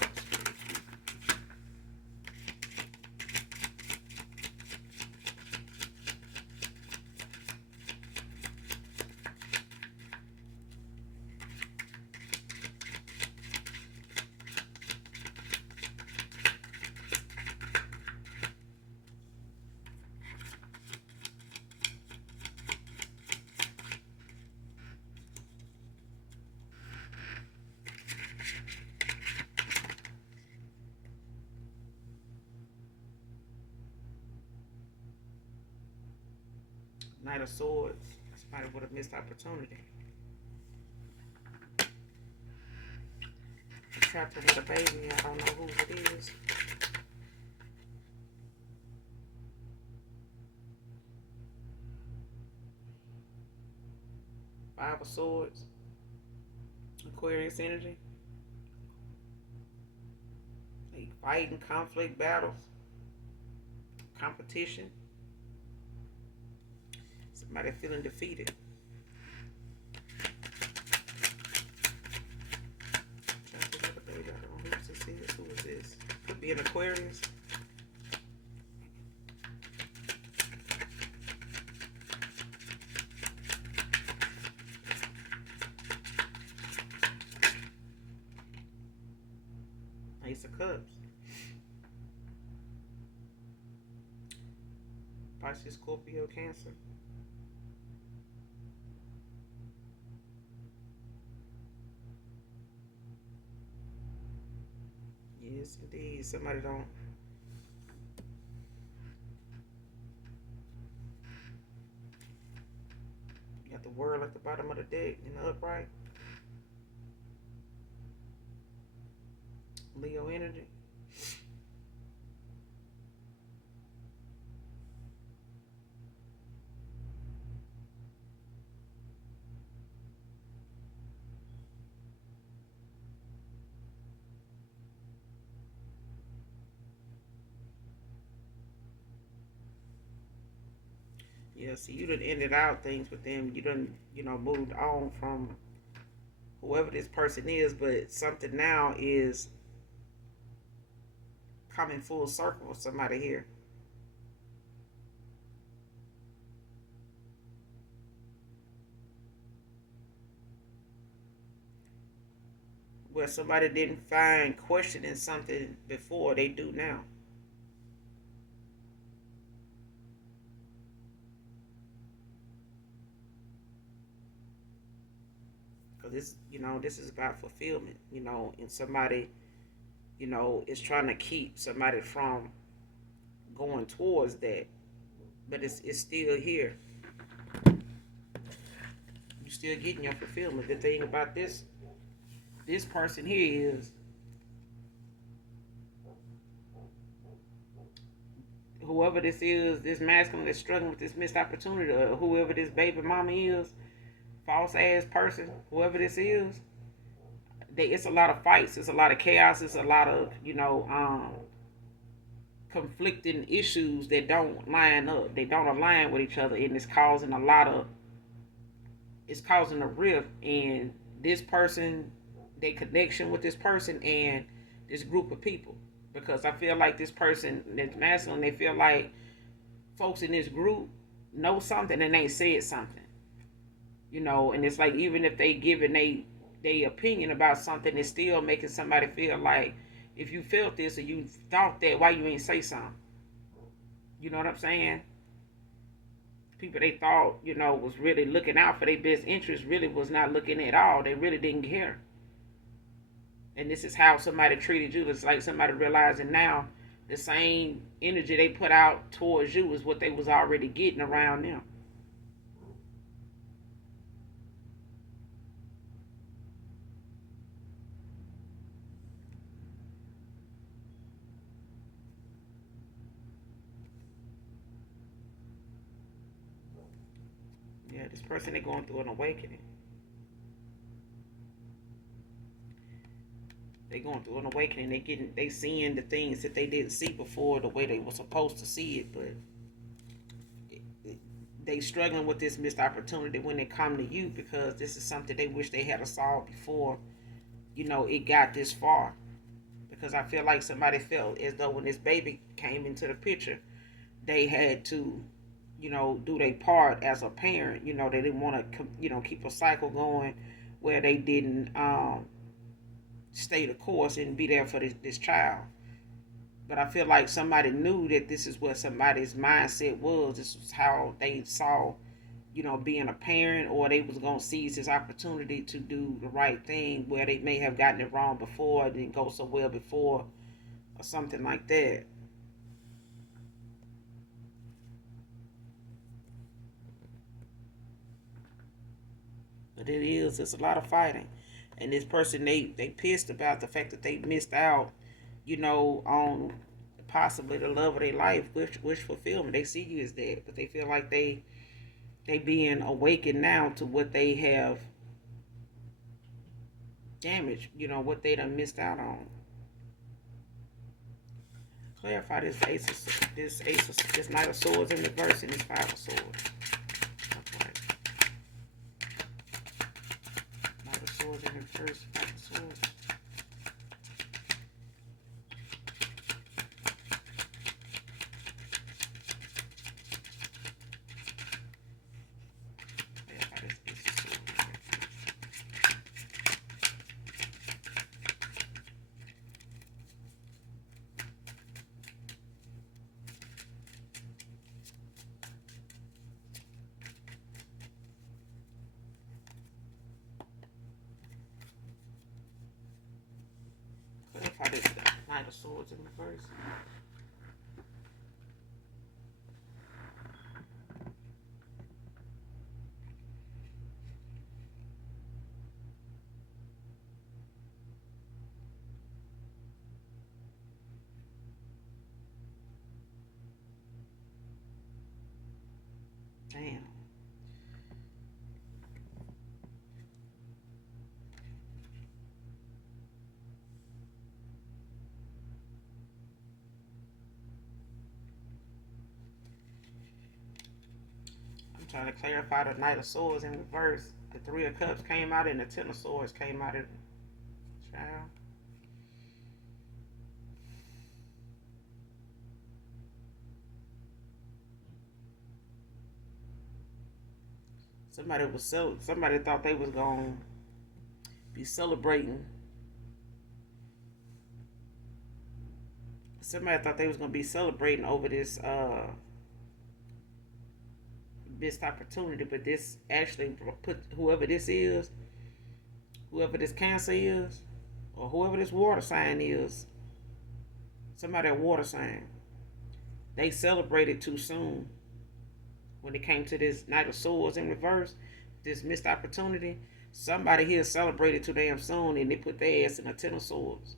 Knight of Swords. Somebody would have missed opportunity. I trapped her with a baby. I don't know whose it is. Five of Swords. Aquarius energy. Like fighting, conflict, battles, competition. Somebody feeling defeated. Who is this? Could be an Aquarius. Ace of Cups. Pisces, Scorpio, Cancer. Yes, indeed. Somebody don't. You got the World at the bottom of the deck in the upright. Leo energy. Yeah, see, you done ended out things with them. You done, moved on from whoever this person is, but something now is coming full circle with somebody here. Where somebody didn't find questioning something before, they do now. Because this is about fulfillment, and somebody, is trying to keep somebody from going towards that, but it's still here. You're still getting your fulfillment. The thing about this person here is whoever this is, this masculine that's struggling with this missed opportunity, or whoever this baby mama is, false ass person, whoever this is, it's a lot of fights, it's a lot of chaos, it's a lot of conflicting issues that don't line up, they don't align with each other, and it's causing a rift in this person, their connection with this person, and this group of people. Because I feel like this person that's masculine, they feel like folks in this group know something and they said something. And it's like even if they giving they opinion about something, it's still making somebody feel like if you felt this or you thought that, why you ain't say something? You know what I'm saying? People they thought, was really looking out for their best interest really was not looking at all. They really didn't care. And this is how somebody treated you. It's like somebody realizing now the same energy they put out towards you is what they was already getting around them. Yeah, this person they going through an awakening. They going through an awakening. They seeing the things that they didn't see before the way they were supposed to see it, but they struggling with this missed opportunity when they come to you because this is something they wish they had solved before it got this far. Because I feel like somebody felt as though when this baby came into the picture, they had to do their part as a parent. They didn't want to keep a cycle going where they didn't stay the course and be there for this child. But I feel like somebody knew that this is what somebody's mindset was. This was how they saw, being a parent, or they was gonna seize this opportunity to do the right thing where they may have gotten it wrong before, it didn't go so well before, or something like that. But it's a lot of fighting, and this person they pissed about the fact that they missed out, on possibly the love of their life, wish fulfillment. They see you as that, but they feel like they being awakened now to what they have damaged, what they done missed out on. Clarify this Knight of Swords in reverse and this Five of Swords. Okay. Knight of Swords in reverse, Five of Swords. Clarify this Knight of Swords in reverse. Damn. I'm trying to clarify the Knight of Swords in reverse. The Three of Cups came out and the Ten of Swords came out. Child. Somebody thought they was gonna be celebrating. Somebody thought they was gonna be celebrating over this missed opportunity, but this actually put whoever this Cancer is, or whoever this water sign is, somebody a water sign, they celebrated too soon when it came to this Knight of Swords in reverse, this missed opportunity. Somebody here celebrated too damn soon and they put their ass in a Ten of Swords.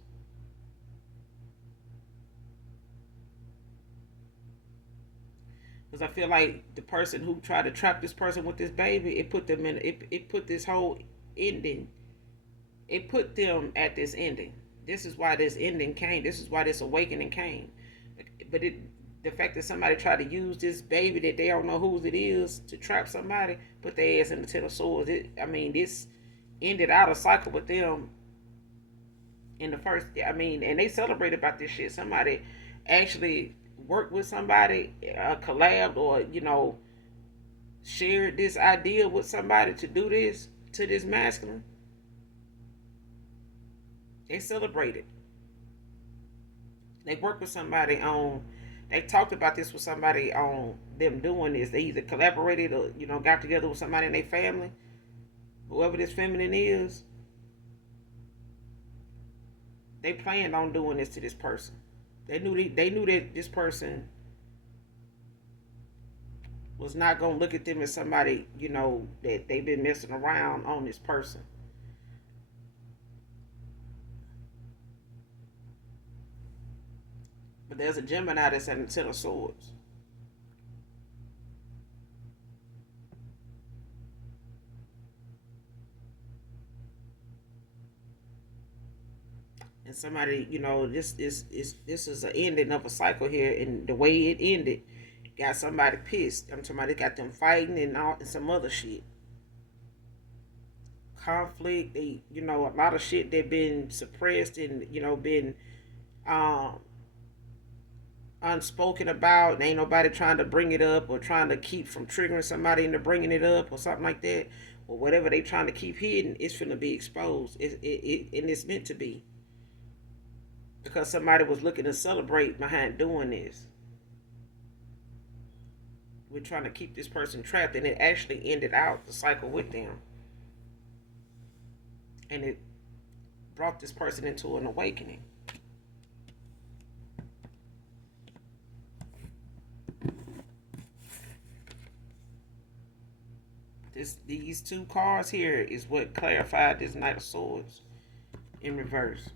Because I feel like the person who tried to trap this person with this baby, it put them in it put this whole ending. It put them at this ending. This is why this ending came. This is why this awakening came. But the fact that somebody tried to use this baby that they don't know whose it is to trap somebody, put their ass in the Ten of Swords. This ended out a cycle with them in the first. And they celebrated about this shit. Somebody actually worked with somebody, collabed, or shared this idea with somebody to do this to this masculine, they celebrate it. They worked with somebody on, they talked about this with somebody on them doing this. They either collaborated or, got together with somebody in their family, whoever this feminine is. They planned on doing this to this person. They knew that this person was not gonna look at them as somebody, that they've been messing around on this person. But there's a Gemini that's at the Ten of Swords. And somebody, this is an ending of a cycle here, and the way it ended got somebody pissed. I'm talking about it got them fighting and some other shit. Conflict, a lot of shit that been suppressed and been um unspoken about. And ain't nobody trying to bring it up or trying to keep from triggering somebody into bringing it up or something like that. Or whatever they trying to keep hidden, it's finna be exposed. And it's meant to be, because somebody was looking to celebrate behind doing this. We're trying to keep this person trapped, and it actually ended out the cycle with them, and it brought this person into an awakening. These two cards here is what clarified this Knight of Swords in reverse.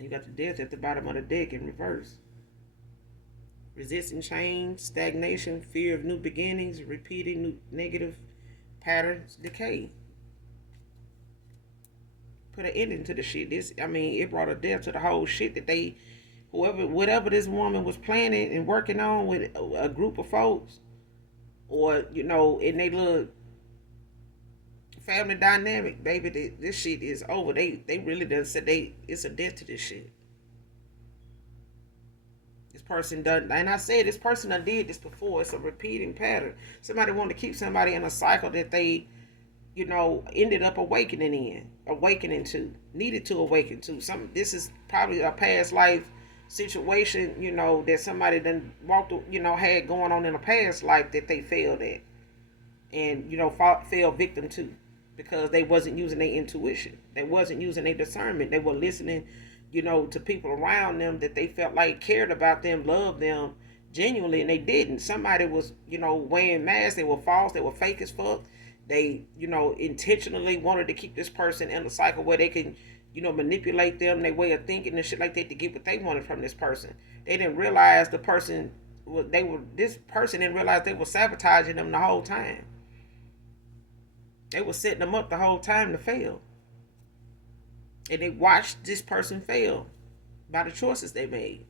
You got the Death at the bottom of the deck in reverse. Resisting change, stagnation, fear of new beginnings, repeating new negative patterns, decay. Put an ending to the shit. It brought a death to the whole shit that whatever this woman was planning and working on with a group of folks, or in they little family dynamic, baby, this shit is over. They really done said it's a death to this shit. This person done, and I said this person done did this before. It's a repeating pattern. Somebody wanted to keep somebody in a cycle that they, ended up awakening to, needed to awaken to. This is probably a past life situation, that somebody done walked, had going on in a past life that they failed at, and fell victim to, because they wasn't using their intuition. They wasn't using their discernment. They were listening, to people around them that they felt like cared about them, loved them genuinely, and they didn't. Somebody was, wearing masks. They were false. They were fake as fuck. They, intentionally wanted to keep this person in a cycle where they can, manipulate them, their way of thinking and shit like that, to get what they wanted from this person. They didn't realize this person didn't realize they were sabotaging them the whole time. They were setting them up the whole time to fail. And they watched this person fail by the choices they made.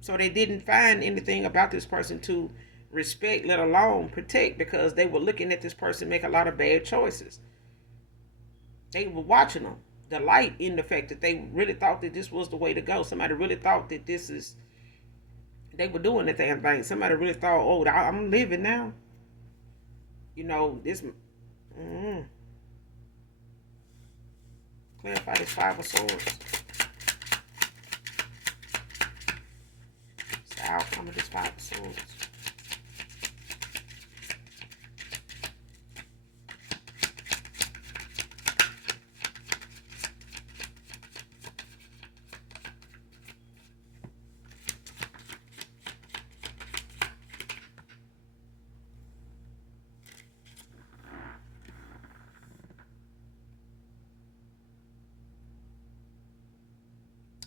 So they didn't find anything about this person to respect, let alone protect, because they were looking at this person make a lot of bad choices. They were watching them. The light in the fact that they really thought that this was the way to go. Somebody really thought that they were doing the damn thing. Somebody really thought, oh, I'm living now. This. Clarify this Five of Swords. It's the outcome of this Five of Swords.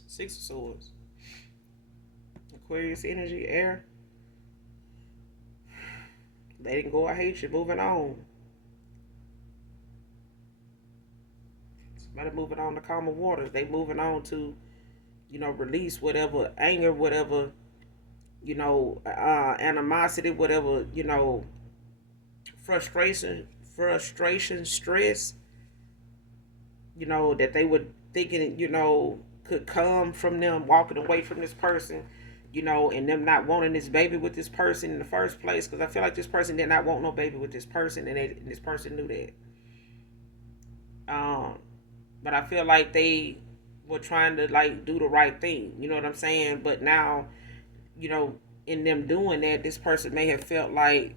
Six of Swords. Aquarius energy, air. Letting go of hatred, moving on. Somebody moving on to calmer waters. They moving on to, release whatever anger, whatever, animosity, whatever, frustration frustration, stress, that they would thinking, could come from them walking away from this person, and them not wanting this baby with this person in the first place. Because I feel like this person did not want no baby with this person, and this person knew that. Um, but I feel like they were trying to like do the right thing. You know what I'm saying? But now, you know, in them doing that, this person may have felt like,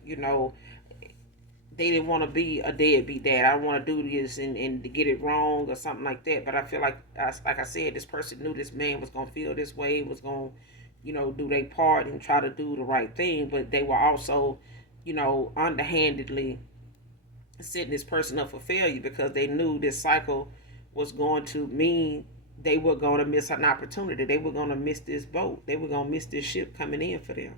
they didn't want to be a deadbeat dad. I don't want to do this and to get it wrong or something like that. But I feel like I said, this person knew this man was gonna feel this way, was gonna, do their part and try to do the right thing. But they were also, underhandedly setting this person up for failure because they knew this cycle was going to mean they were going to miss an opportunity. They were going to miss this boat. They were going to miss this ship coming in for them.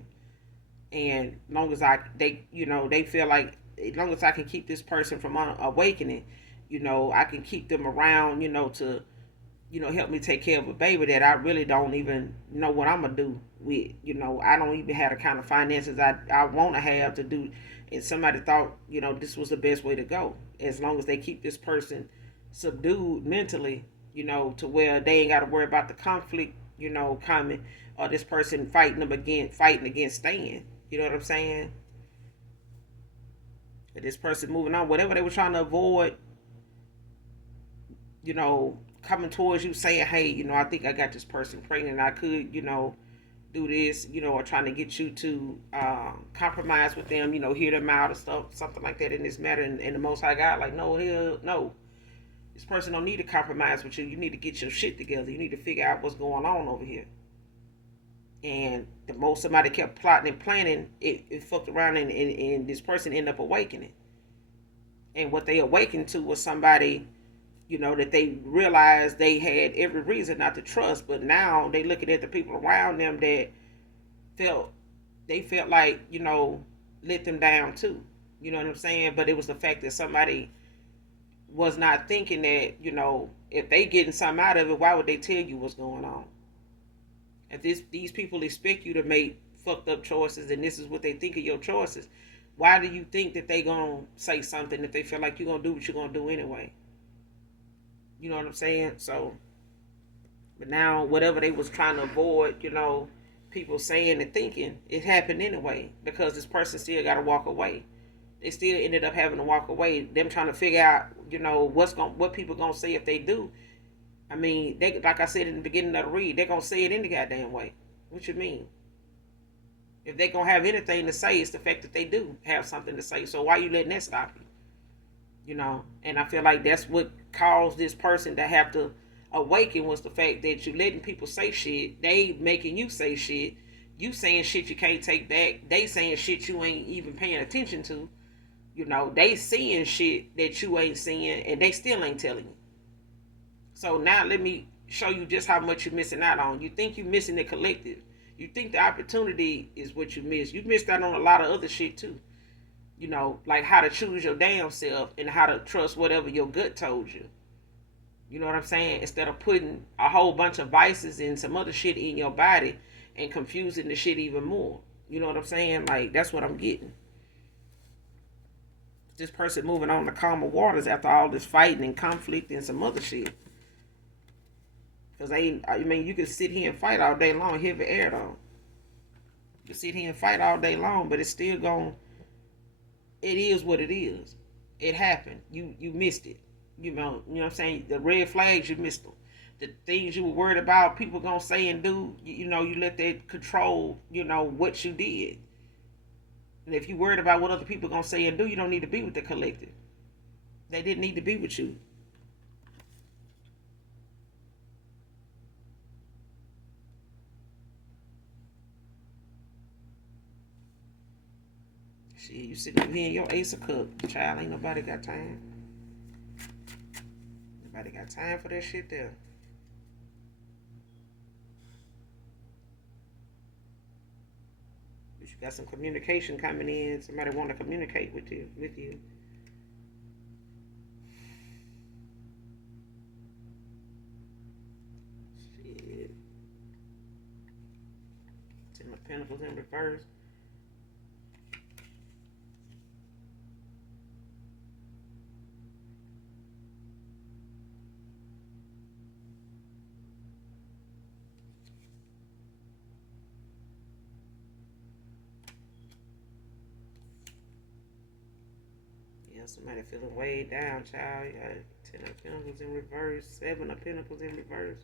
And long as they feel like as long as I can keep this person from awakening, I can keep them around, to, help me take care of a baby that I really don't even know what I'm gonna do with. I don't even have the kind of finances I want to have to do. And somebody thought, this was the best way to go. As long as they keep this person subdued mentally, to where they ain't got to worry about the conflict, coming, or this person fighting against staying. You know what I'm saying? This person moving on, whatever they were trying to avoid, coming towards you saying, hey, I think I got this person pregnant. I could, do this, or trying to get you to compromise with them, hear them out or stuff, something like that in this matter. And the Most High God, like, no, hell, no. This person don't need to compromise with you. You need to get your shit together. You need to figure out what's going on over here. And the more somebody kept plotting and planning, it fucked around and this person ended up awakening. And what they awakened to was somebody, that they realized they had every reason not to trust. But now they looking at the people around them that felt like, let them down too. You know what I'm saying? But it was the fact that somebody was not thinking that, if they getting something out of it, why would they tell you what's going on? If these people expect you to make fucked up choices and this is what they think of your choices, why do you think that they gonna say something if they feel like you're gonna do what you're gonna do anyway? You know what I'm saying? So, but now whatever they was trying to avoid, people saying and thinking, it happened anyway because this person still got to walk away. They still ended up having to walk away. Them trying to figure out, what people gonna say if they do. I mean, they, like I said in the beginning of the read, they're gonna say it any goddamn way. What you mean? If they gonna have anything to say, it's the fact that they do have something to say. So why you letting that stop you? And I feel like that's what caused this person to have to awaken was the fact that you letting people say shit, they making you say shit, you saying shit you can't take back, they saying shit you ain't even paying attention to, they seeing shit that you ain't seeing and they still ain't telling you. So now let me show you just how much you're missing out on. You think you're missing the collective. You think the opportunity is what you miss. You missed out on a lot of other shit too. Like how to choose your damn self and how to trust whatever your gut told you. You know what I'm saying? Instead of putting a whole bunch of vices and some other shit in your body and confusing the shit even more. You know what I'm saying? Like, that's what I'm getting. This person moving on to calmer waters after all this fighting and conflict and some other shit. Because you can sit here and fight all day long, heavy air though. You can sit here and fight all day long, but it's still going, it is what it is. It happened. You missed it. You know what I'm saying? The red flags, you missed them. The things you were worried about people gonna say and do, you let that control, what you did. And if you worried about what other people gonna say and do, you don't need to be with the collective. They didn't need to be with you. Shit, you sitting over here in your Ace of Cups. Child, ain't nobody got time. Nobody got time for that shit there. But you got some communication coming in. Somebody want to communicate with you. Shit. Ten of Pentacles in reverse. Somebody feeling way down, child. You got Ten of Pentacles in reverse, Seven of Pentacles in reverse,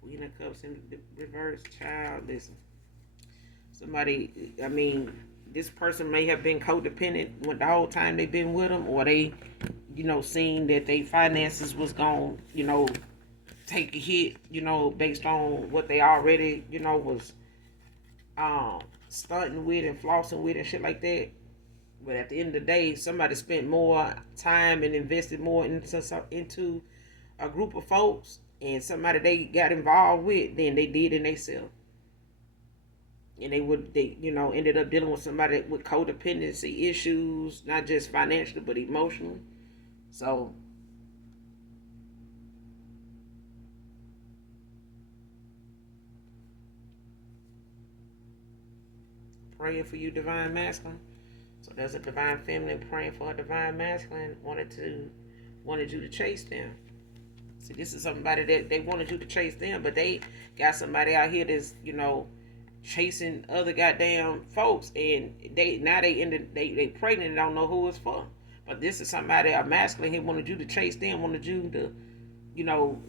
Queen of Cups in reverse, child. Listen, somebody, I mean, this person may have been codependent the whole time they've been with them, or they, seen that their finances was going, take a hit, based on what they already, was stunting with and flossing with and shit like that. But at the end of the day, somebody spent more time and invested more into a group of folks and somebody they got involved with than they did in themselves. And they ended up dealing with somebody with codependency issues, not just financially but emotionally. So praying for you, divine masculine. So there's a divine feminine praying for a divine masculine, wanted you to chase them. See, this is somebody that they wanted you to chase them, but they got somebody out here that's, chasing other goddamn folks, and they pregnant and don't know who it's for. But this is somebody, a masculine, he wanted you to chase them, wanted you to,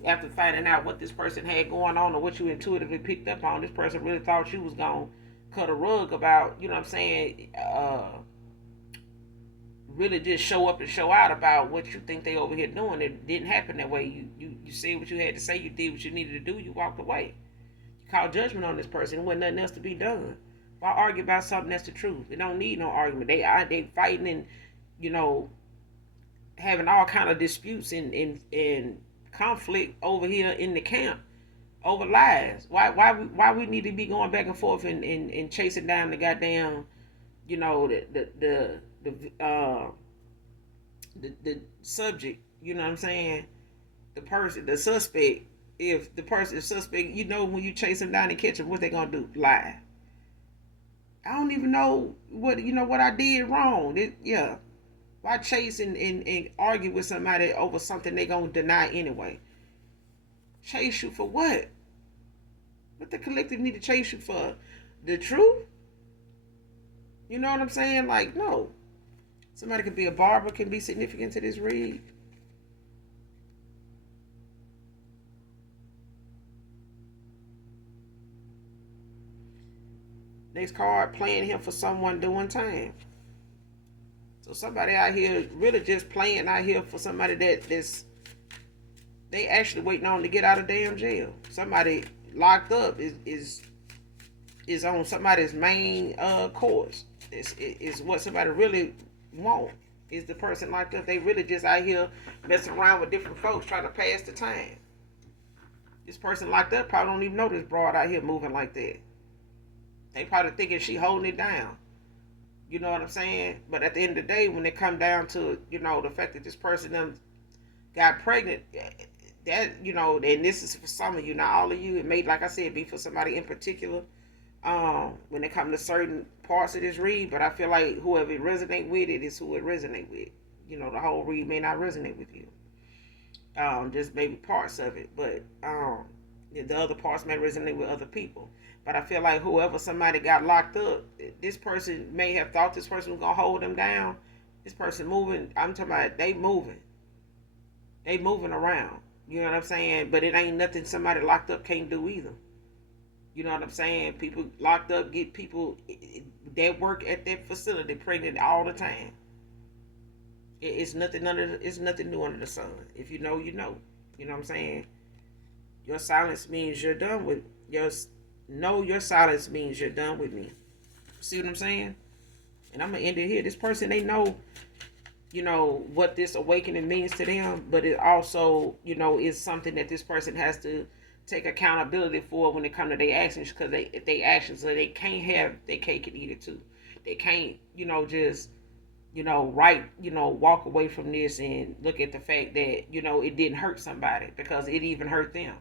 after finding out what this person had going on or what you intuitively picked up on, this person really thought you was gonna cut a rug about, really just show up and show out about what you think they over here doing. It didn't happen that way. You said what you had to say, you did what you needed to do, you walked away. You called judgment on this person. There wasn't nothing else to be done. Why argue about something that's the truth? They don't need no argument. They fighting and, having all kind of disputes and conflict over here in the camp over lies. Why we need to be going back and forth and chasing down the goddamn, the subject, what I'm saying? The person, the suspect. If the person is suspect, when you chase them down and catch them, what they gonna do? Lie. I don't even know what I did wrong. Yeah. Why chase and argue with somebody over something they gonna deny anyway? Chase you for what? What the collective need to chase you for? The truth? You know what I'm saying? Like, no. Somebody could be a barber, can be significant to this read. Next card, playing him for someone doing time. So somebody out here really just playing out here for somebody that's they actually waiting on to get out of damn jail. Somebody locked up is on somebody's main course. Is what somebody really want. Is the person locked up? They really just out here messing around with different folks trying to pass the time. This person locked up probably don't even know this broad out here moving like that. They probably thinking she holding it down. You know what I'm saying? But at the end of the day, when it come down to, the fact that this person got pregnant, that, and this is for some of you, not all of you. It may, like I said, be for somebody in particular when it comes to certain parts of this read. But I feel like whoever it resonate with it is who it resonate with. The whole read may not resonate with you. Just maybe parts of it. But the other parts may resonate with other people. But I feel like whoever somebody got locked up, this person may have thought this person was going to hold them down. This person moving, I'm talking about they moving. They moving around. You know what I'm saying? But it ain't nothing somebody locked up can't do either. You know what I'm saying? People locked up get people that work at that facility pregnant all the time. It's nothing new under the sun. If you know, you know. You know what I'm saying? Your silence means you're done with your silence means you're done with me. See what I'm saying? And I'm gonna end it here. This person, they know, what this awakening means to them, but it also, is something that this person has to take accountability for when it comes to their actions, because they actions, so they can't have their cake and eat it too. They can't, just, walk away from this and look at the fact that, it didn't hurt somebody, because it even hurt them.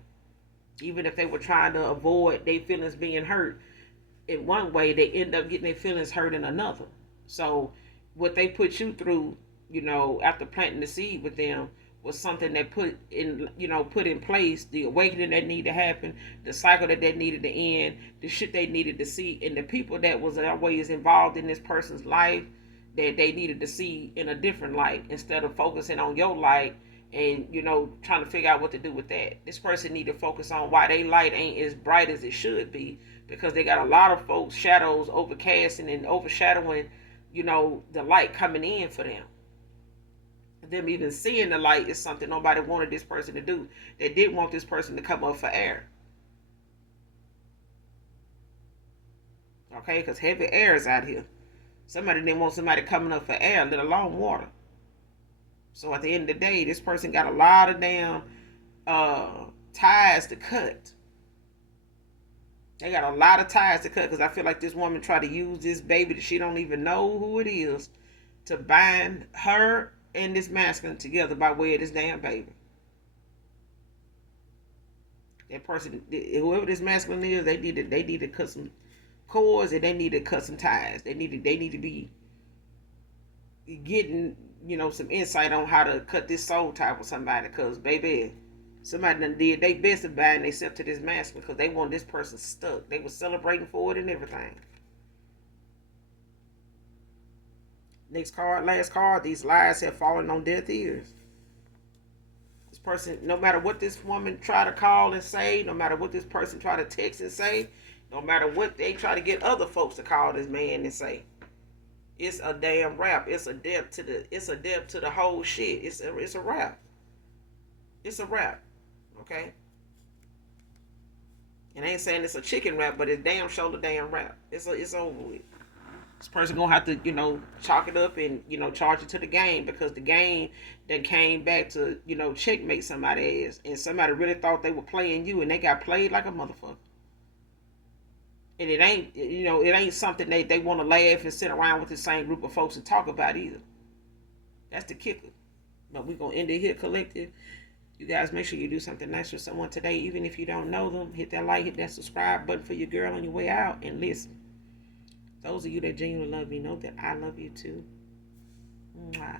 Even if they were trying to avoid their feelings being hurt in one way, they end up getting their feelings hurt in another. So what they put you through, after planting the seed with them, was something that put in place the awakening that needed to happen, the cycle that needed to end, the shit they needed to see, and the people that was always involved in this person's life that they needed to see in a different light instead of focusing on your light and trying to figure out what to do with that. This person need to focus on why they light ain't as bright as it should be, because they got a lot of folks shadows overcasting and overshadowing the light coming in for them. Them even seeing the light is something nobody wanted this person to do. They didn't want this person to come up for air. Okay, because heavy air is out here. Somebody didn't want somebody coming up for air, let alone water. So at the end of the day, this person got a lot of damn ties to cut. They got a lot of ties to cut, because I feel like this woman tried to use this baby that she don't even know who it is to bind her and this masculine together by way of this damn baby. That person, whoever this masculine is, they need to cut some cords, and they need to cut some ties. They need to be getting some insight on how to cut this soul tie with somebody, because baby, somebody done did they best to bind themselves to this masculine because they want this person stuck. They were celebrating for it and everything. Next card, last card. These lies have fallen on deaf ears. This person, no matter what this woman try to call and say, no matter what this person try to text and say, no matter what they try to get other folks to call this man and say, it's a damn rap. It's a death to the whole shit. It's a rap. It's a rap. Okay? And I ain't saying it's a chicken rap, but it's damn sure the damn rap. It's over with. This person gonna have to, chalk it up and, charge it to the game, because the game that came back to, checkmate somebody ass, and somebody really thought they were playing you, and they got played like a motherfucker. And it ain't something they want to laugh and sit around with the same group of folks and talk about either. That's the kicker. But we're gonna end it here, collective. You guys make sure you do something nice for someone today, even if you don't know them. Hit that like, hit that subscribe button for your girl on your way out, and listen. Those of you that genuinely love me know that I love you too. Mwah.